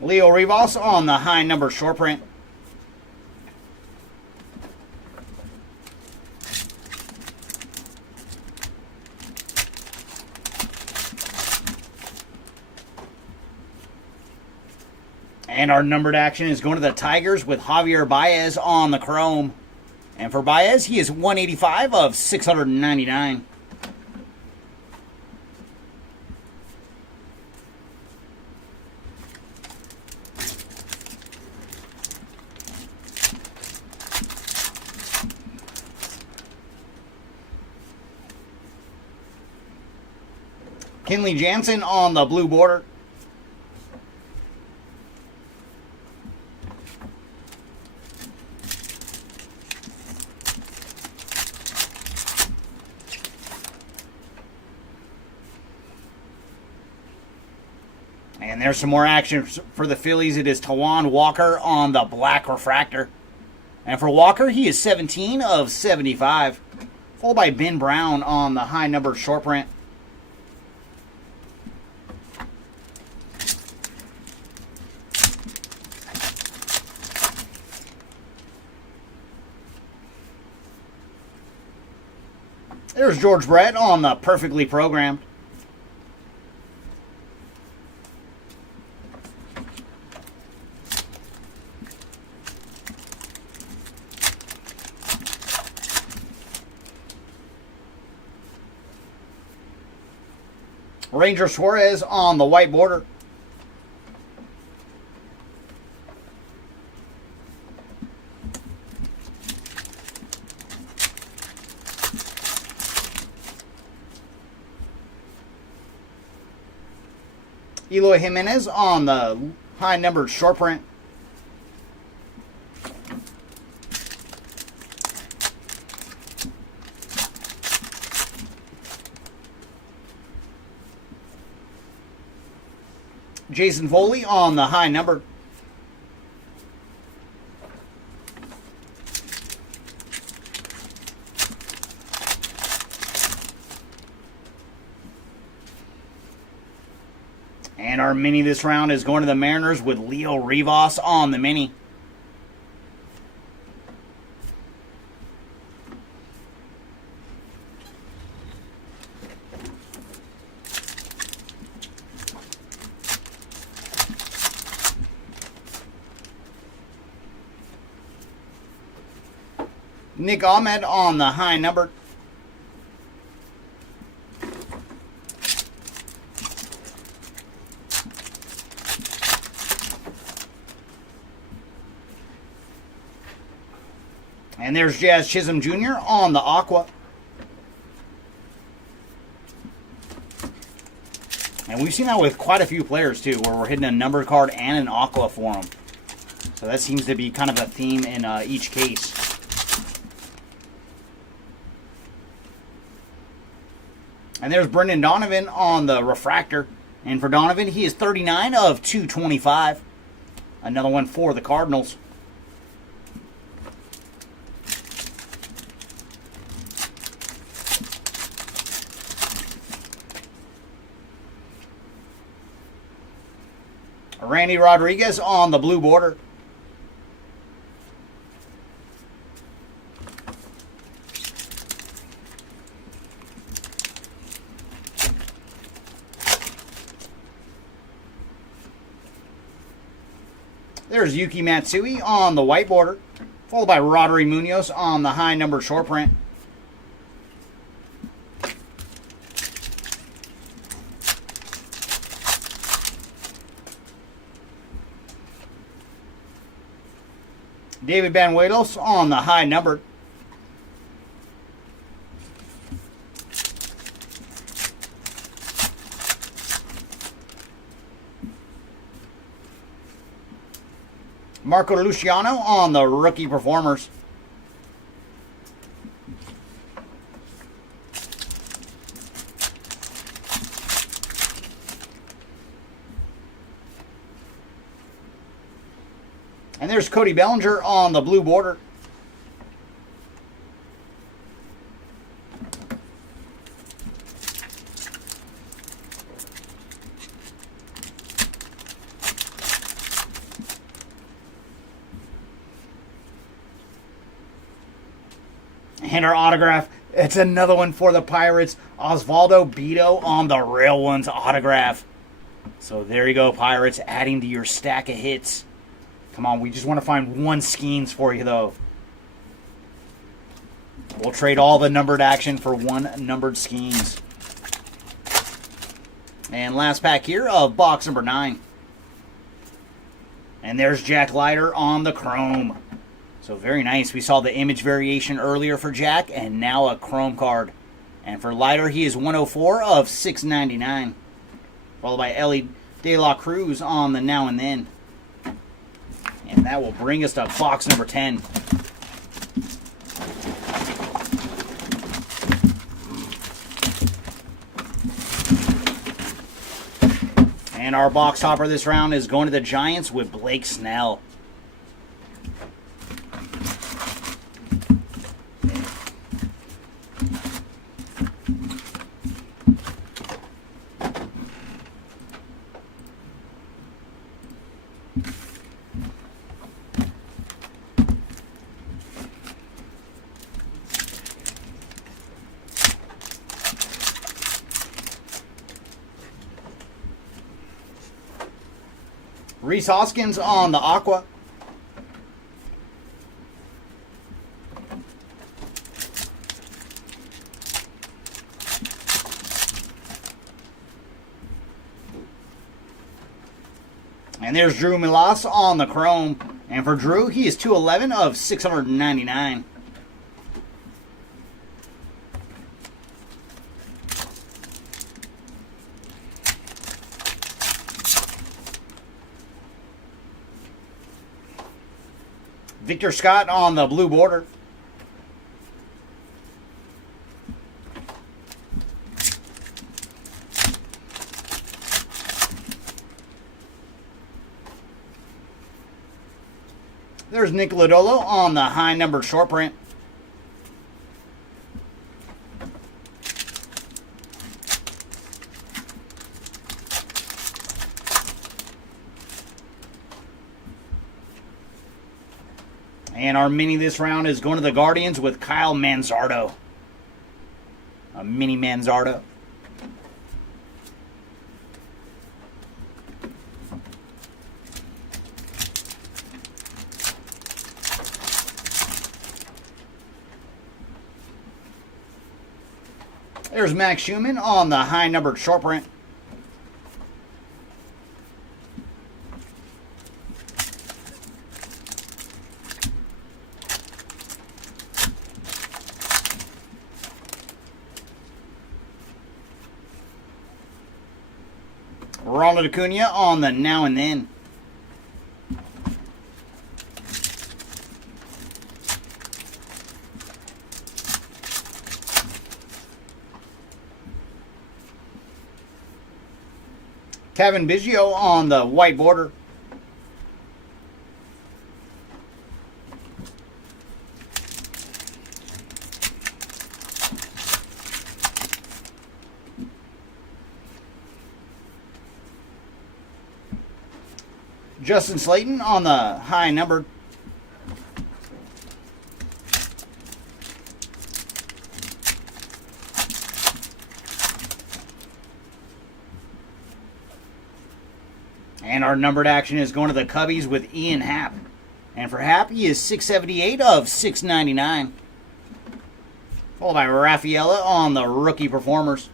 Leo Rivas on the high number short print. And our numbered action is going to the Tigers with Javier Baez on the chrome. And for Baez, he is 185 of 699. Kenley Jansen on the blue border. And there's some more action for the Phillies. It is Tawan Walker on the black refractor. And for Walker, he is 17 of 75. Followed by Ben Brown on the high numbered short print. There's George Brett on the perfectly programmed. Ranger Suarez on the white border. Eloy Jimenez on the high numbered short print. Jason Foley on the high number. And our mini this round is going to the Mariners with Leo Rivas on the mini. Nick Ahmed on the high number. And there's Jazz Chisholm Jr. on the Aqua. And we've seen that with quite a few players too, where we're hitting a numbered card and an Aqua for them. So that seems to be kind of a theme in each case. And there's Brendan Donovan on the refractor. And for Donovan, he is 39 of 225. Another one for the Cardinals. Randy Rodriguez on the blue border. There's Yuki Matsui on the white border, followed by Rodri Munoz on the high number short print. David Banuelos on the high numbered. Marco Luciano on the rookie performers. And there's Cody Bellinger on the blue border. And our autograph, it's another one for the Pirates. Osvaldo Bido on the Real Ones autograph. So there you go, Pirates, adding to your stack of hits. Come on, we just want to find one Skeens for you, though. We'll trade all the numbered action for one numbered Skeens. And last pack here of box number 9. And there's Jack Leiter on the chrome. So very nice. We saw the image variation earlier for Jack, and now a chrome card. And for Leiter, he is 104 of 699. Followed by Ellie De La Cruz on the now and then. And that will bring us to box number 10. And our box topper this round is going to the Giants with Blake Snell. Rhys Hoskins on the Aqua. And there's Drew Milas on the chrome. And for Drew, he is 211 of 699. Victor Scott on the blue border. There's Nick Lodolo on the high numbered short print. And our mini this round is going to the Guardians with Kyle Manzardo. A mini Manzardo. There's Max Schumann on the high numbered short print. Ronald Acuna on the Now and Then. Kevin Biggio on the white border. Justin Slayton on the high numbered. And our numbered action is going to the Cubbies with Ian Happ. And for Happ, he is 678 of 699. Followed by Raffaella on the rookie performers.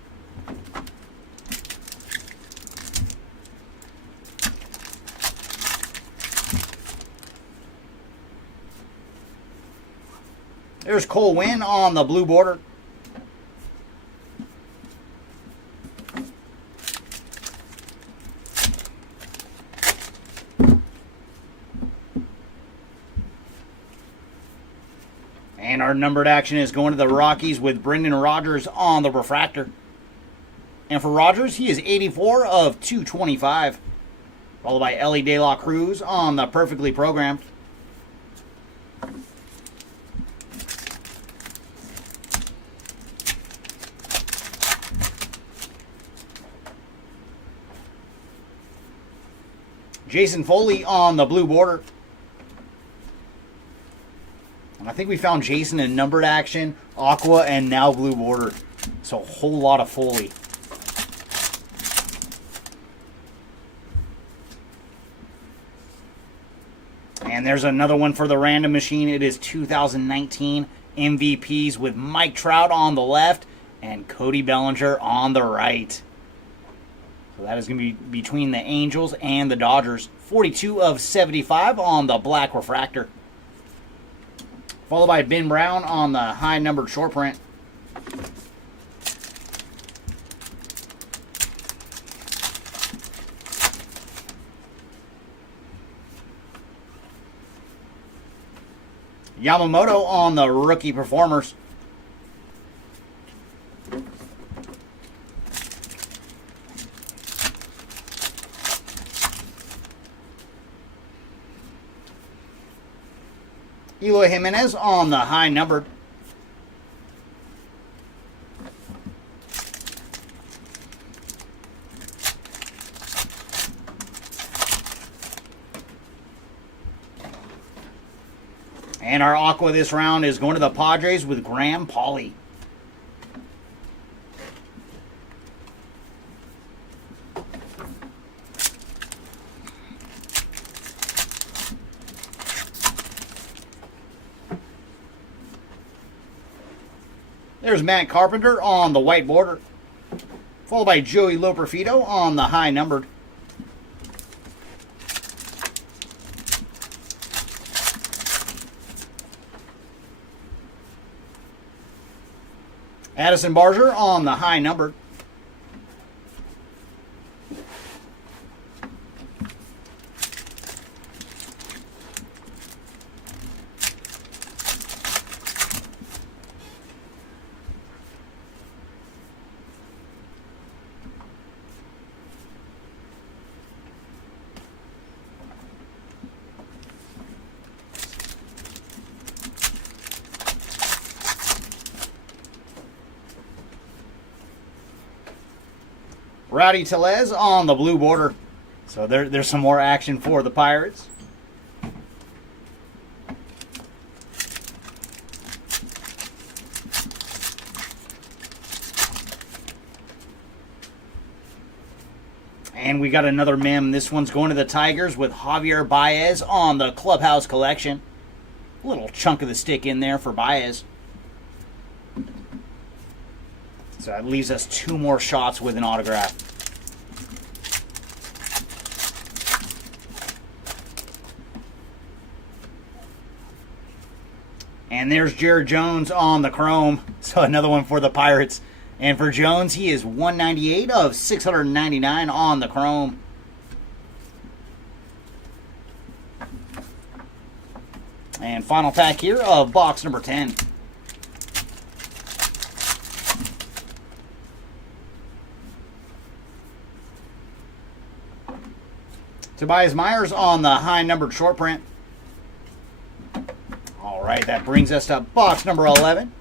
There's Cole Winn on the blue border. And our numbered action is going to the Rockies with Brendan Rodgers on the refractor. And for Rodgers, he is 84 of 225. Followed by Ellie De La Cruz on the perfectly programmed. Jason Foley on the blue border. And I think we found Jason in numbered action, aqua, and now blue border. So a whole lot of Foley. And there's another one for the random machine. It is 2019 MVPs with Mike Trout on the left and Cody Bellinger on the right. So that is going to be between the Angels and the Dodgers. 42 of 75 on the black refractor. Followed by Ben Brown on the high numbered short print. Yamamoto on the rookie performers. Eloy Jimenez on the high numbered. And our aqua this round is going to the Padres with Graham Pauley. There's Matt Carpenter on the white border. Followed by Joey Loperfido on the high numbered. Addison Barger on the high numbered. Rowdy Tellez on the blue border. So there's some more action for the Pirates. And we got another mem. This one's going to the Tigers with Javier Baez on the Clubhouse Collection. A little chunk of the stick in there for Baez. So that leaves us two more shots with an autograph. And there's Jared Jones on the chrome. So another one for the Pirates. And for Jones, he is 198 of 699 on the chrome. And final pack here of box number 10. Tobias Myers on the high numbered short print. All right, that brings us to box number 11.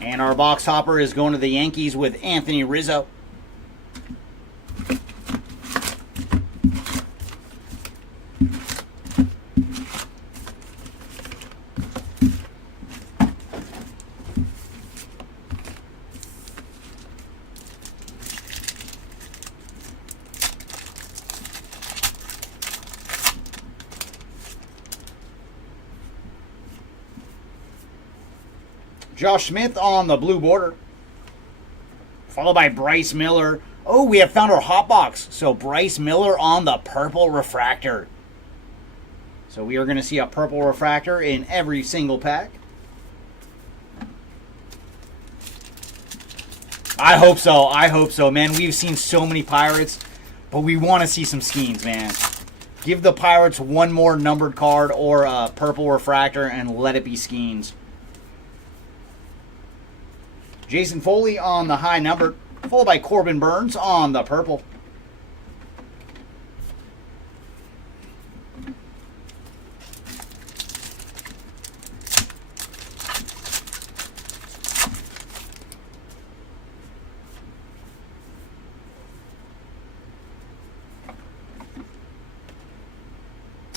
And our box hopper is going to the Yankees with Anthony Rizzo. Josh Smith on the blue border. Followed by Bryce Miller. Oh, we have found our hot box. So Bryce Miller on the purple refractor. So we are going to see a purple refractor in every single pack. I hope so. I hope so, man. We've seen so many Pirates, but we want to see some Skeens, man. Give the Pirates one more numbered card or a purple refractor and let it be Skeens. Jason Foley on the high number, followed by Corbin Burns on the purple.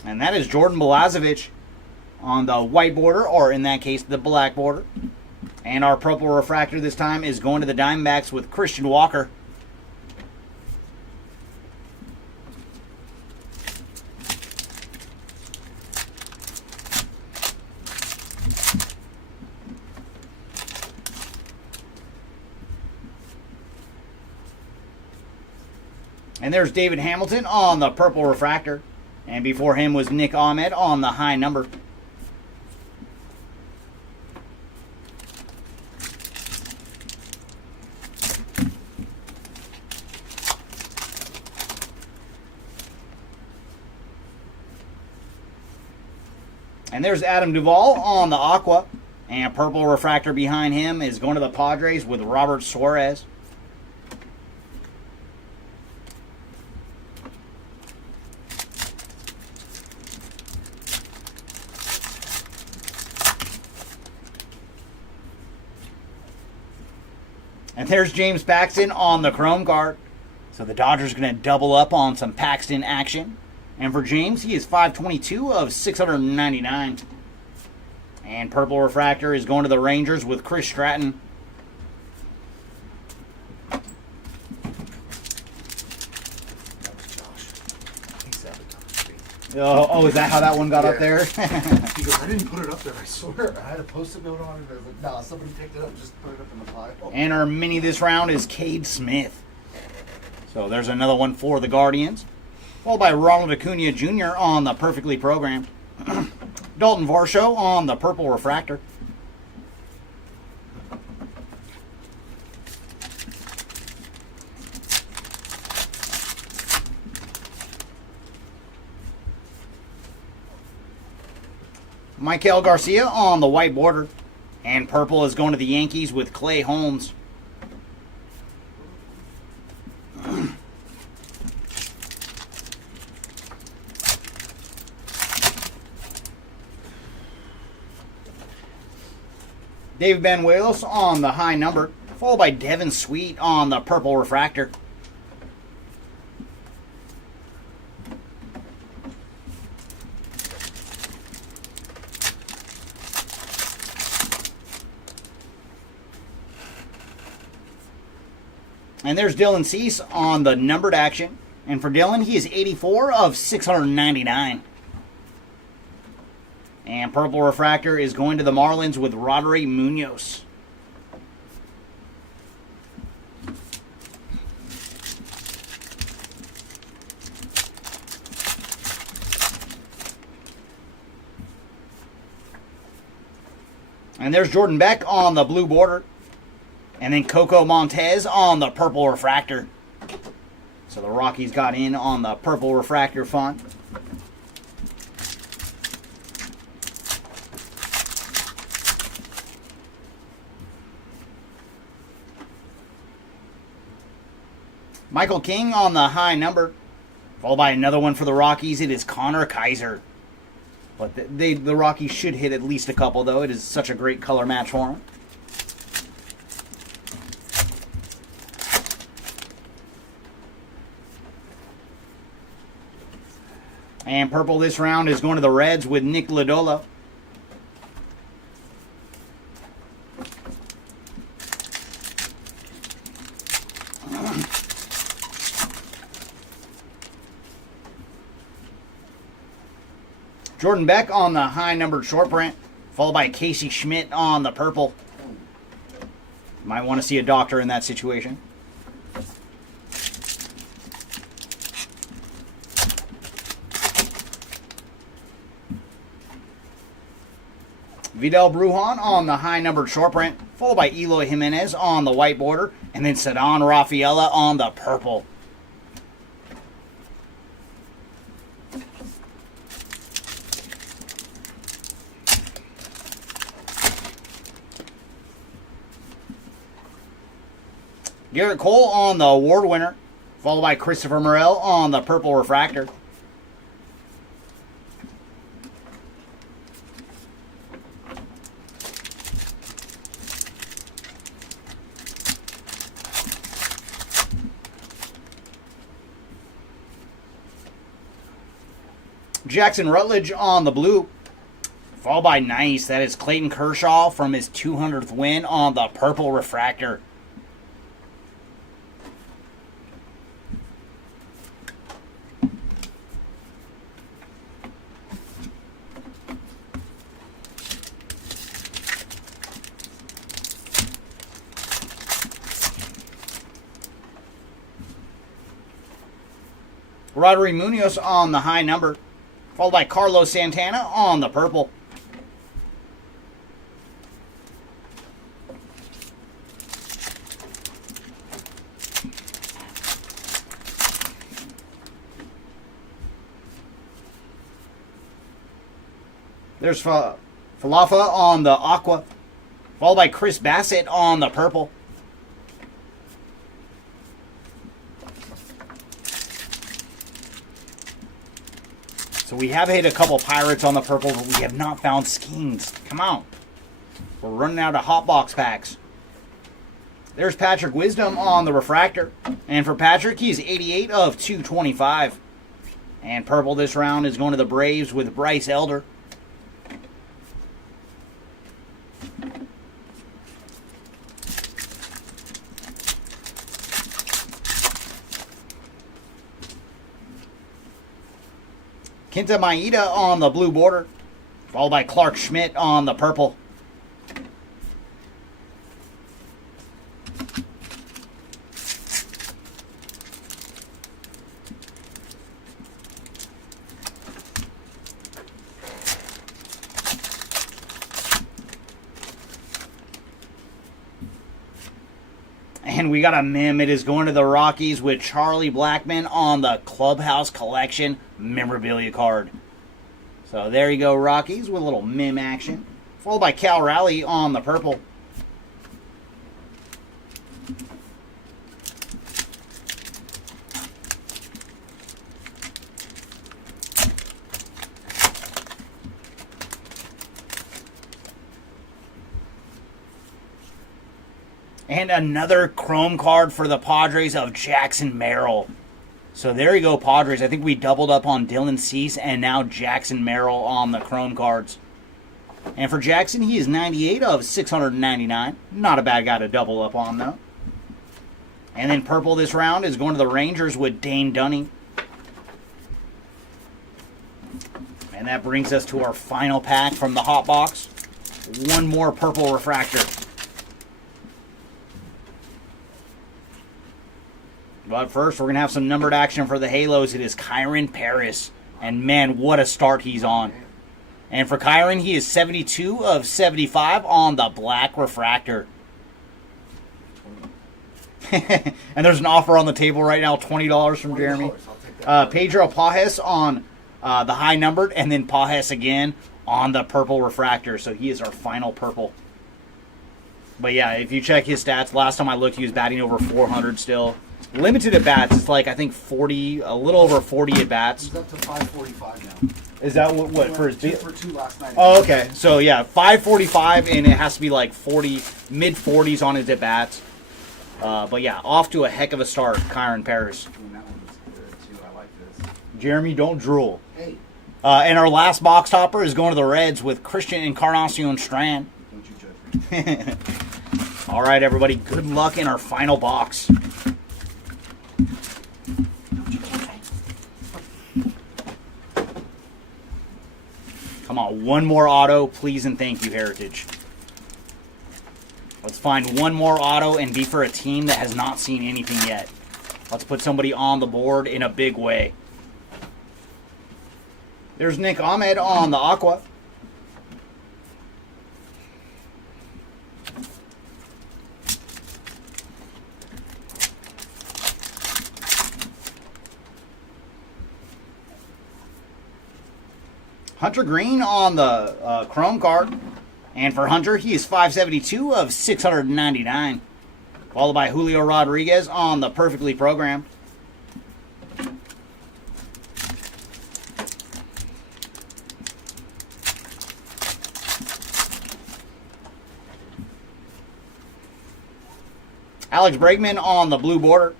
And that is Jordan Balazovic on the white border, or in that case, the black border. And our purple refractor this time is going to the Diamondbacks with Christian Walker. And there's David Hamilton on the purple refractor. And before him was Nick Ahmed on the high number. And there's Adam Duvall on the aqua. And purple refractor behind him is going to the Padres with Robert Suarez. And there's James Paxton on the chrome card. So the Dodgers are going to double up on some Paxton action. And for James, he is 522 of 699. And purple refractor is going to the Rangers with Chris Stratton. That was Josh. He said it. Oh, is that how that one got up there? He goes, I didn't put it up there, I swear. I had a post-it note on it. I was like, nah, somebody picked it up, just put it up in the pile. And our mini this round is Cade Smith. So there's another one for the Guardians. Followed by Ronald Acuna Jr. on the perfectly programmed. Dalton Varsho on the purple refractor. Michael Garcia on the white border. And purple is going to the Yankees with Clay Holmes. David Banuelos on the high number, followed by Devin Sweet on the purple refractor. And there's Dylan Cease on the numbered action. And for Dylan, he is 84 of 699. And purple refractor is going to the Marlins with Roderick Munoz. And there's Jordan Beck on the blue border. And then Coco Montez on the purple refractor. So the Rockies got in on the purple refractor font. Michael King on the high number. Followed by another one for the Rockies. It is Connor Kaiser. But the Rockies should hit at least a couple, though. It is such a great color match for them. And purple this round is going to the Reds with Nick Lodolo. Jordan Beck on the high numbered short print, followed by Casey Schmidt on the purple. Might want to see a doctor in that situation. Vidal Brujan on the high numbered short print, followed by Eloy Jimenez on the white border, and then Ceddanne Rafaela on the purple. Garrett Cole on the award winner, followed by Christopher Morel on the purple refractor. Jackson Rutledge on the blue, followed by nice. That is Clayton Kershaw from his 200th win on the purple refractor. Rodri Munoz on the high number, followed by Carlos Santana on the purple. There's Falafa on the aqua, followed by Chris Bassett on the purple. So we have hit a couple Pirates on the purple, but we have not found Skeens. Come on. We're running out of hot box packs. There's Patrick Wisdom on the refractor. And for Patrick, he's 88 of 225. And purple this round is going to the Braves with Bryce Elder. Kenta Maeda on the blue border, followed by Clark Schmidt on the purple. And we got a mem. It is going to the Rockies with Charlie Blackmon on the Clubhouse Collection memorabilia card. So there you go, Rockies, with a little mem action. Followed by Cal Raleigh on the purple. And another chrome card for the Padres of Jackson Merrill. So there you go, Padres. I think we doubled up on Dylan Cease and now Jackson Merrill on the chrome cards. And for Jackson, he is 98 of 699. Not a bad guy to double up on, though. And then purple this round is going to the Rangers with Dane Dunning. And that brings us to our final pack from the hot box. One more purple refractor. But first, we're going to have some numbered action for the Halos. It is Kyron Paris. And man, what a start he's on. And for Kyron, he is 72 of 75 on the black refractor. And there's an offer on the table right now, $20 from Jeremy. I'll take that. Pedro Pajes on the high numbered, and then Pajes again on the purple refractor. So he is our final purple. But yeah, if you check his stats, last time I looked, he was batting over 400 still. Limited at bats, it's like I think 40, a little over 40 at bats. He's up to 545 now. Is that what for his Two for two last night. Oh, okay. So yeah, 545, and it has to be like 40, mid 40s on his at bats. But yeah, off to a heck of a start, Kyron Paris. And that one was good too. I like this. Jeremy, don't drool. Hey, And our last box topper is going to the Reds with Christian Encarnacion Strand. don't you judge me. All right, everybody, good luck in our final box. Come on, one more auto, please and thank you, Heritage. Let's find one more auto and be for a team that has not seen anything yet. Let's put somebody on the board in a big way. There's Nick Ahmed on the Aqua. Hunter Green on the Chrome card. And for Hunter, he is 572 of 699. Followed by Julio Rodriguez on the perfectly programmed. Alex Bregman on the blue border.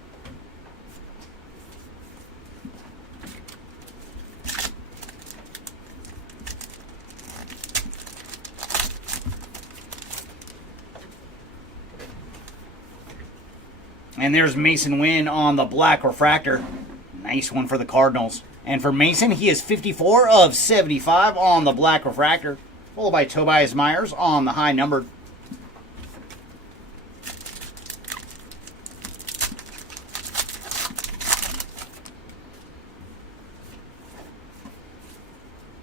And there's Mason Wynn on the black refractor. Nice one for the Cardinals. And for Mason, he is 54 of 75 on the black refractor. Followed by Tobias Myers on the high numbered.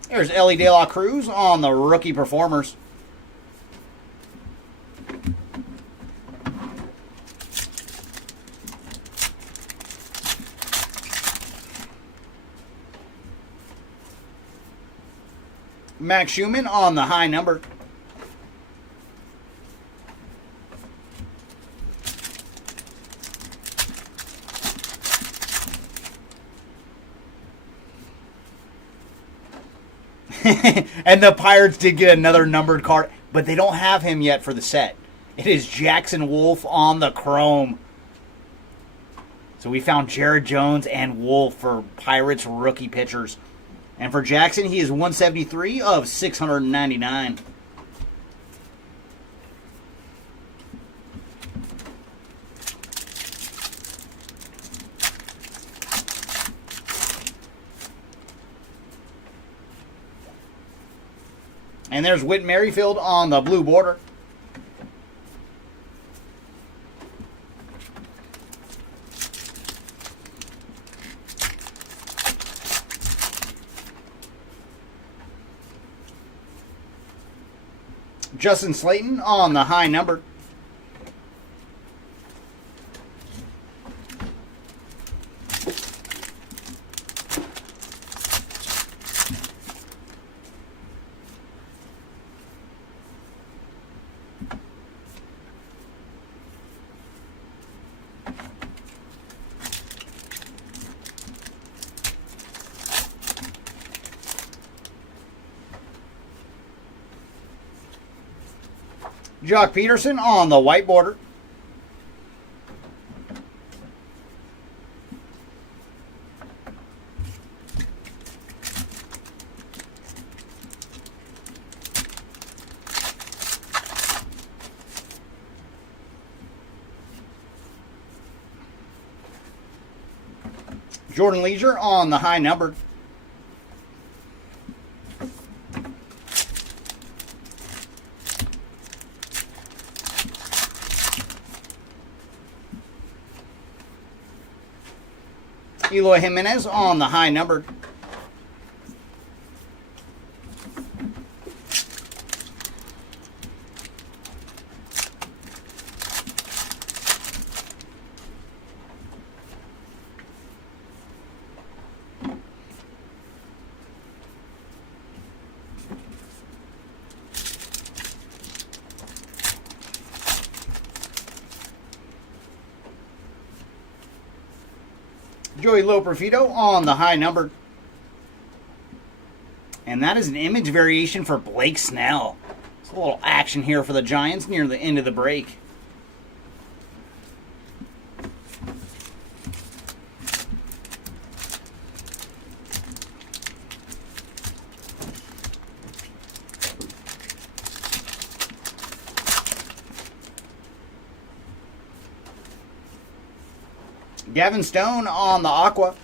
There's Ellie De La Cruz on the rookie performers. Max Schumann on the high number. And the Pirates did get another numbered card, but they don't have him yet for the set. It is Jackson Wolf on the Chrome. So we found Jared Jones and Wolf for Pirates rookie pitchers. And for Jackson, he is 173 of 699. And there's Whit Merrifield on the blue border. Justin Slayton on the high number. Jock Peterson on the white border. Jordan Leisure on the high number. Eloy Jimenez on the high numbered. Joey Loperfido on the high numbered. And that is an image variation for Blake Snell. It's a little action here for the Giants near the end of the break. Gavin Stone on the Aqua.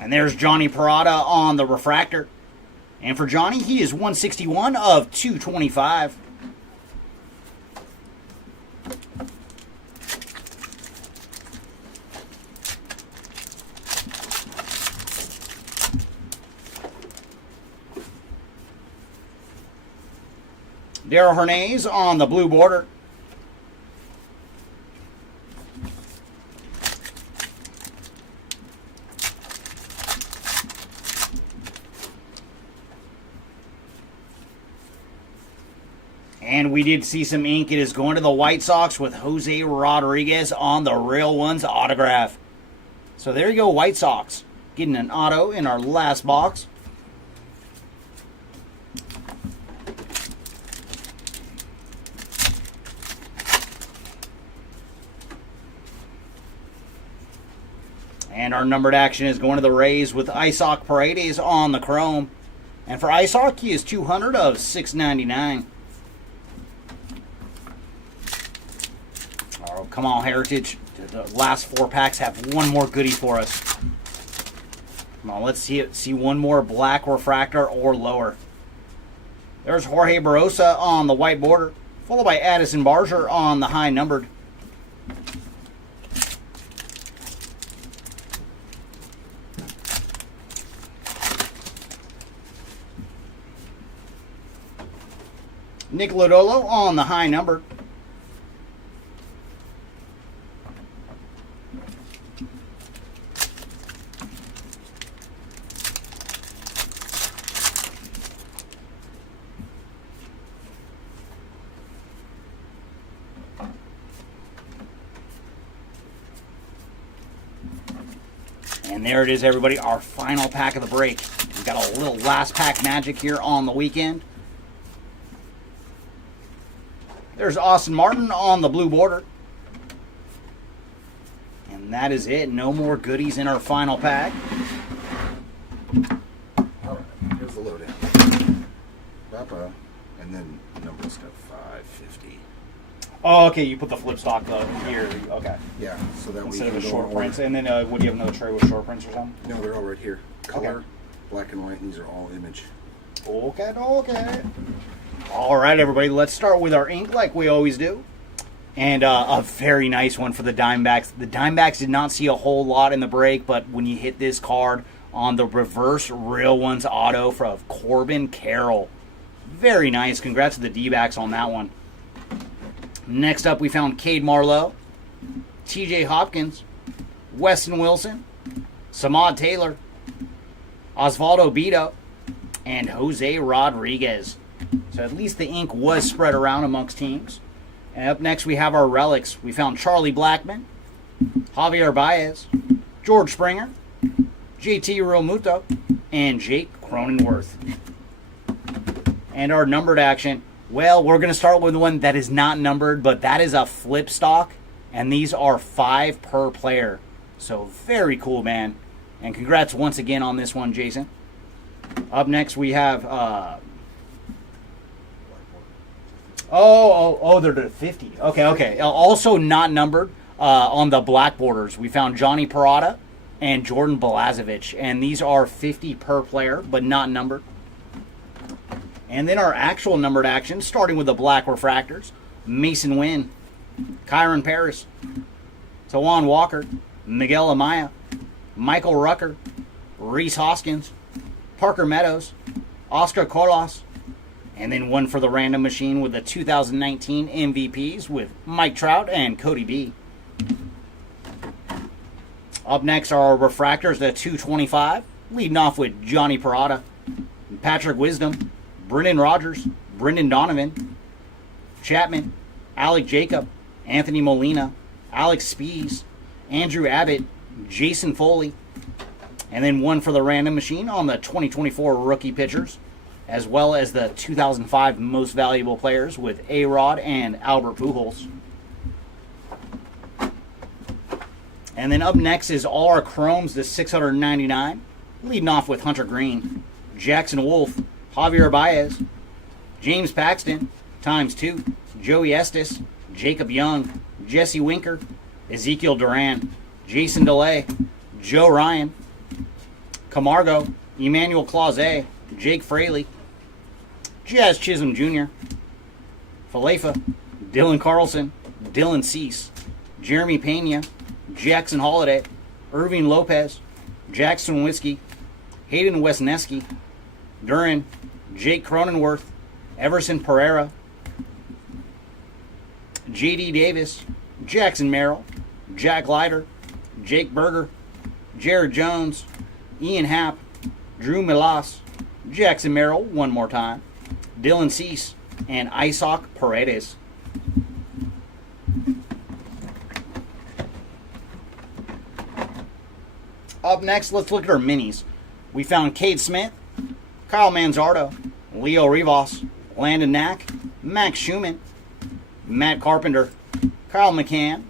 And there's Johnny Parada on the refractor. And for Johnny, he is 161 of 225. Darryl Hernandez on the blue border. And we did see some ink. It is going to the White Sox with Jose Rodriguez on the Real Ones autograph. So there you go, White Sox. Getting an auto in our last box. And our numbered action is going to the Rays with Isaac Paredes on the chrome. And for Isaac, he is 200 of 699. Oh, come on, Heritage. The last 4 packs have one more goodie for us. Come on, let's see it. See one more black refractor or lower. There's Jorge Barosa on the white border, followed by Addison Barger on the high numbered. Nick Lodolo on the high number. And there it is, everybody, our final pack of the break. We've got a little last pack magic here on the weekend. There's Austin Martin on the blue border. And that is it. No more goodies in our final pack. Alright, here's the lowdown. Papa, and then number stuff 550. Oh, okay, you put the flip stock here. Okay. Yeah, so that Instead of we a can short go prints. And then would you have another tray with short prints or something? No, they're all right here. Color, Okay. black and white, and these are all image. Okay, okay. All right, everybody, let's start with our ink like we always do. And a very nice one for the Diamondbacks. The Diamondbacks did not see a whole lot in the break, but when you hit this card on the reverse Real Ones auto for Corbin Carroll. Very nice. Congrats to the D-backs on that one. Next up, we found Cade Marlowe, TJ Hopkins, Weston Wilson, Samad Taylor, Osvaldo Bido, and Jose Rodriguez. So at least the ink was spread around amongst teams. And up next we have our relics. We found Charlie Blackmon, Javier Baez, George Springer, JT Realmuto, and Jake Cronenworth. And our numbered action, well, we're going to start with one that is not numbered, but that is a flip stock. And these are 5 per player. So very cool, man. And congrats once again on this one, Jason. Up next we have... they're to 50. Okay. Also not numbered on the black borders. We found Johnny Parada and Jordan Balazovic. And these are 50 per player, but not numbered. And then our actual numbered actions, starting with the black refractors. Mason Wynn, Kyron Paris, Tawan Walker, Miguel Amaya, Michael Rucker, Reese Hoskins, Parker Meadows, Oscar Colas, and then one for the random machine with the 2019 MVPs with Mike Trout and Cody B. Up next are our refractors, the 225, leading off with Johnny Parada, Patrick Wisdom, Brendan Rodgers, Brendan Donovan, Chapman, Alec Jacob, Anthony Molina, Alex Spees, Andrew Abbott, Jason Foley, and then one for the random machine on the 2024 rookie pitchers, as well as the 2005 most valuable players with A-Rod and Albert Pujols. And then up next is all our chromes, the 699, leading off with Hunter Green, Jackson Wolf, Javier Baez, James Paxton, ×2, Joey Estes, Jacob Young, Jesse Winker, Ezekiel Duran, Jason DeLay, Joe Ryan, Camargo, Emmanuel Clause, Jake Fraley, Jazz Chisholm Jr., Falefa, Dylan Carlson, Dylan Cease, Jeremy Pena, Jackson Holiday, Irving Lopez, Jackson Whiskey, Hayden Wesneski, Duran, Jake Cronenworth, Everson Pereira, J.D. Davis, Jackson Merrill, Jack Leiter, Jake Berger, Jared Jones, Ian Happ, Drew Milas, Jackson Merrill one more time, Dylan Cease, and Isaac Paredes. Up next, let's look at our minis. We found Cade Smith, Kyle Manzardo, Leo Rivas, Landon Knack, Max Schumann, Matt Carpenter, Kyle McCann,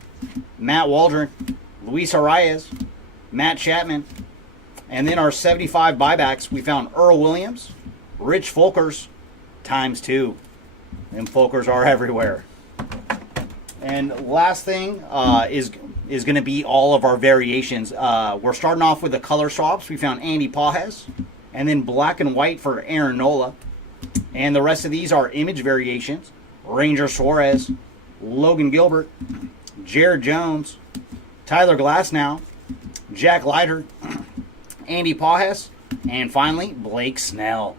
Matt Waldron, Luis Arias, Matt Chapman, and then our 75 buybacks, we found Earl Williams, Rich Folkers, ×2. Them Folkers are everywhere. And last thing is going to be all of our variations. We're starting off with the color swaps. We found Andy Pajes, and then black and white for Aaron Nola. And the rest of these are image variations. Ranger Suarez, Logan Gilbert, Jared Jones, Tyler Glasnow, Jack Leiter, Andy Pajes, and finally, Blake Snell.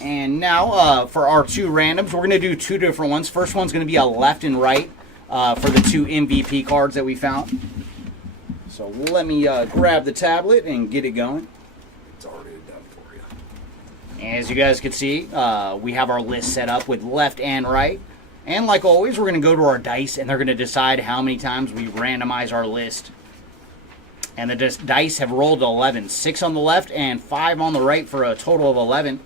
And now for our two randoms, we're going to do two different ones. First one's going to be a left and right for the two MVP cards that we found. So let me grab the tablet and get it going. It's already done for you. As you guys can see, we have our list set up with left and right. And like always, we're going to go to our dice, and they're going to decide how many times we randomize our list. And the dice have rolled 11. 6 on the left and 5 on the right for a total of 11.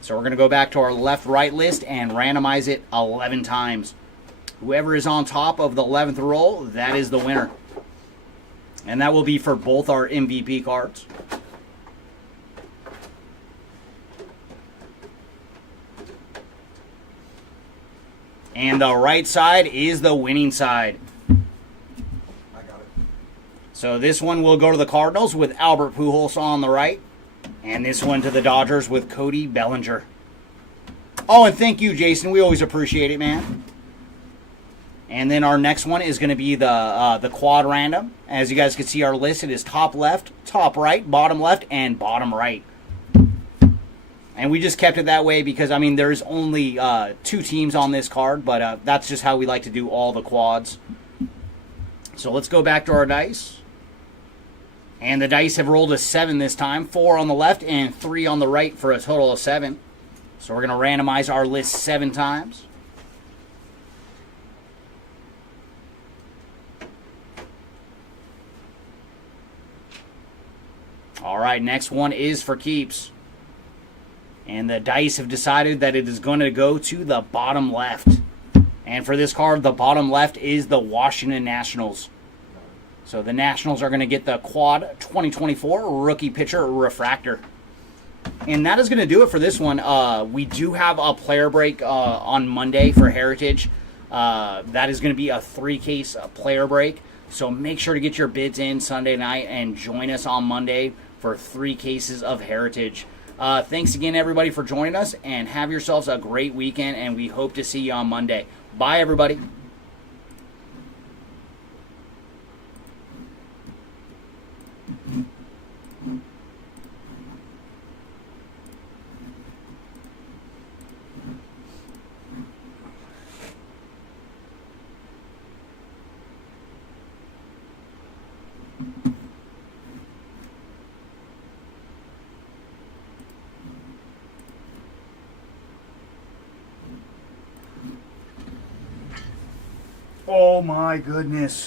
So we're going to go back to our left-right list and randomize it 11 times. Whoever is on top of the 11th roll, that is the winner. And that will be for both our MVP cards. And the right side is the winning side. I got it. So this one will go to the Cardinals with Albert Pujols on the right. And this one to the Dodgers with Cody Bellinger. Oh, and thank you, Jason. We always appreciate it, man. And then our next one is going to be the quad random. As you guys can see, our list, it is top left, top right, bottom left, and bottom right. And we just kept it that way because, I mean, there's only 2 teams on this card, but that's just how we like to do all the quads. So let's go back to our dice. And the dice have rolled a 7 this time. 4 on the left and 3 on the right for a total of 7. So we're going to randomize our list 7 times. All right, next one is for keeps. And the dice have decided that it is going to go to the bottom left. And for this card, the bottom left is the Washington Nationals. So the Nationals are going to get the Quad 2024 Rookie Pitcher Refractor. And that is going to do it for this one. We do have a player break on Monday for Heritage. That is going to be a 3-case player break. So make sure to get your bids in Sunday night and join us on Monday for 3 cases of Heritage. Thanks again, everybody, for joining us. And have yourselves a great weekend. And we hope to see you on Monday. Bye, everybody. Oh my goodness.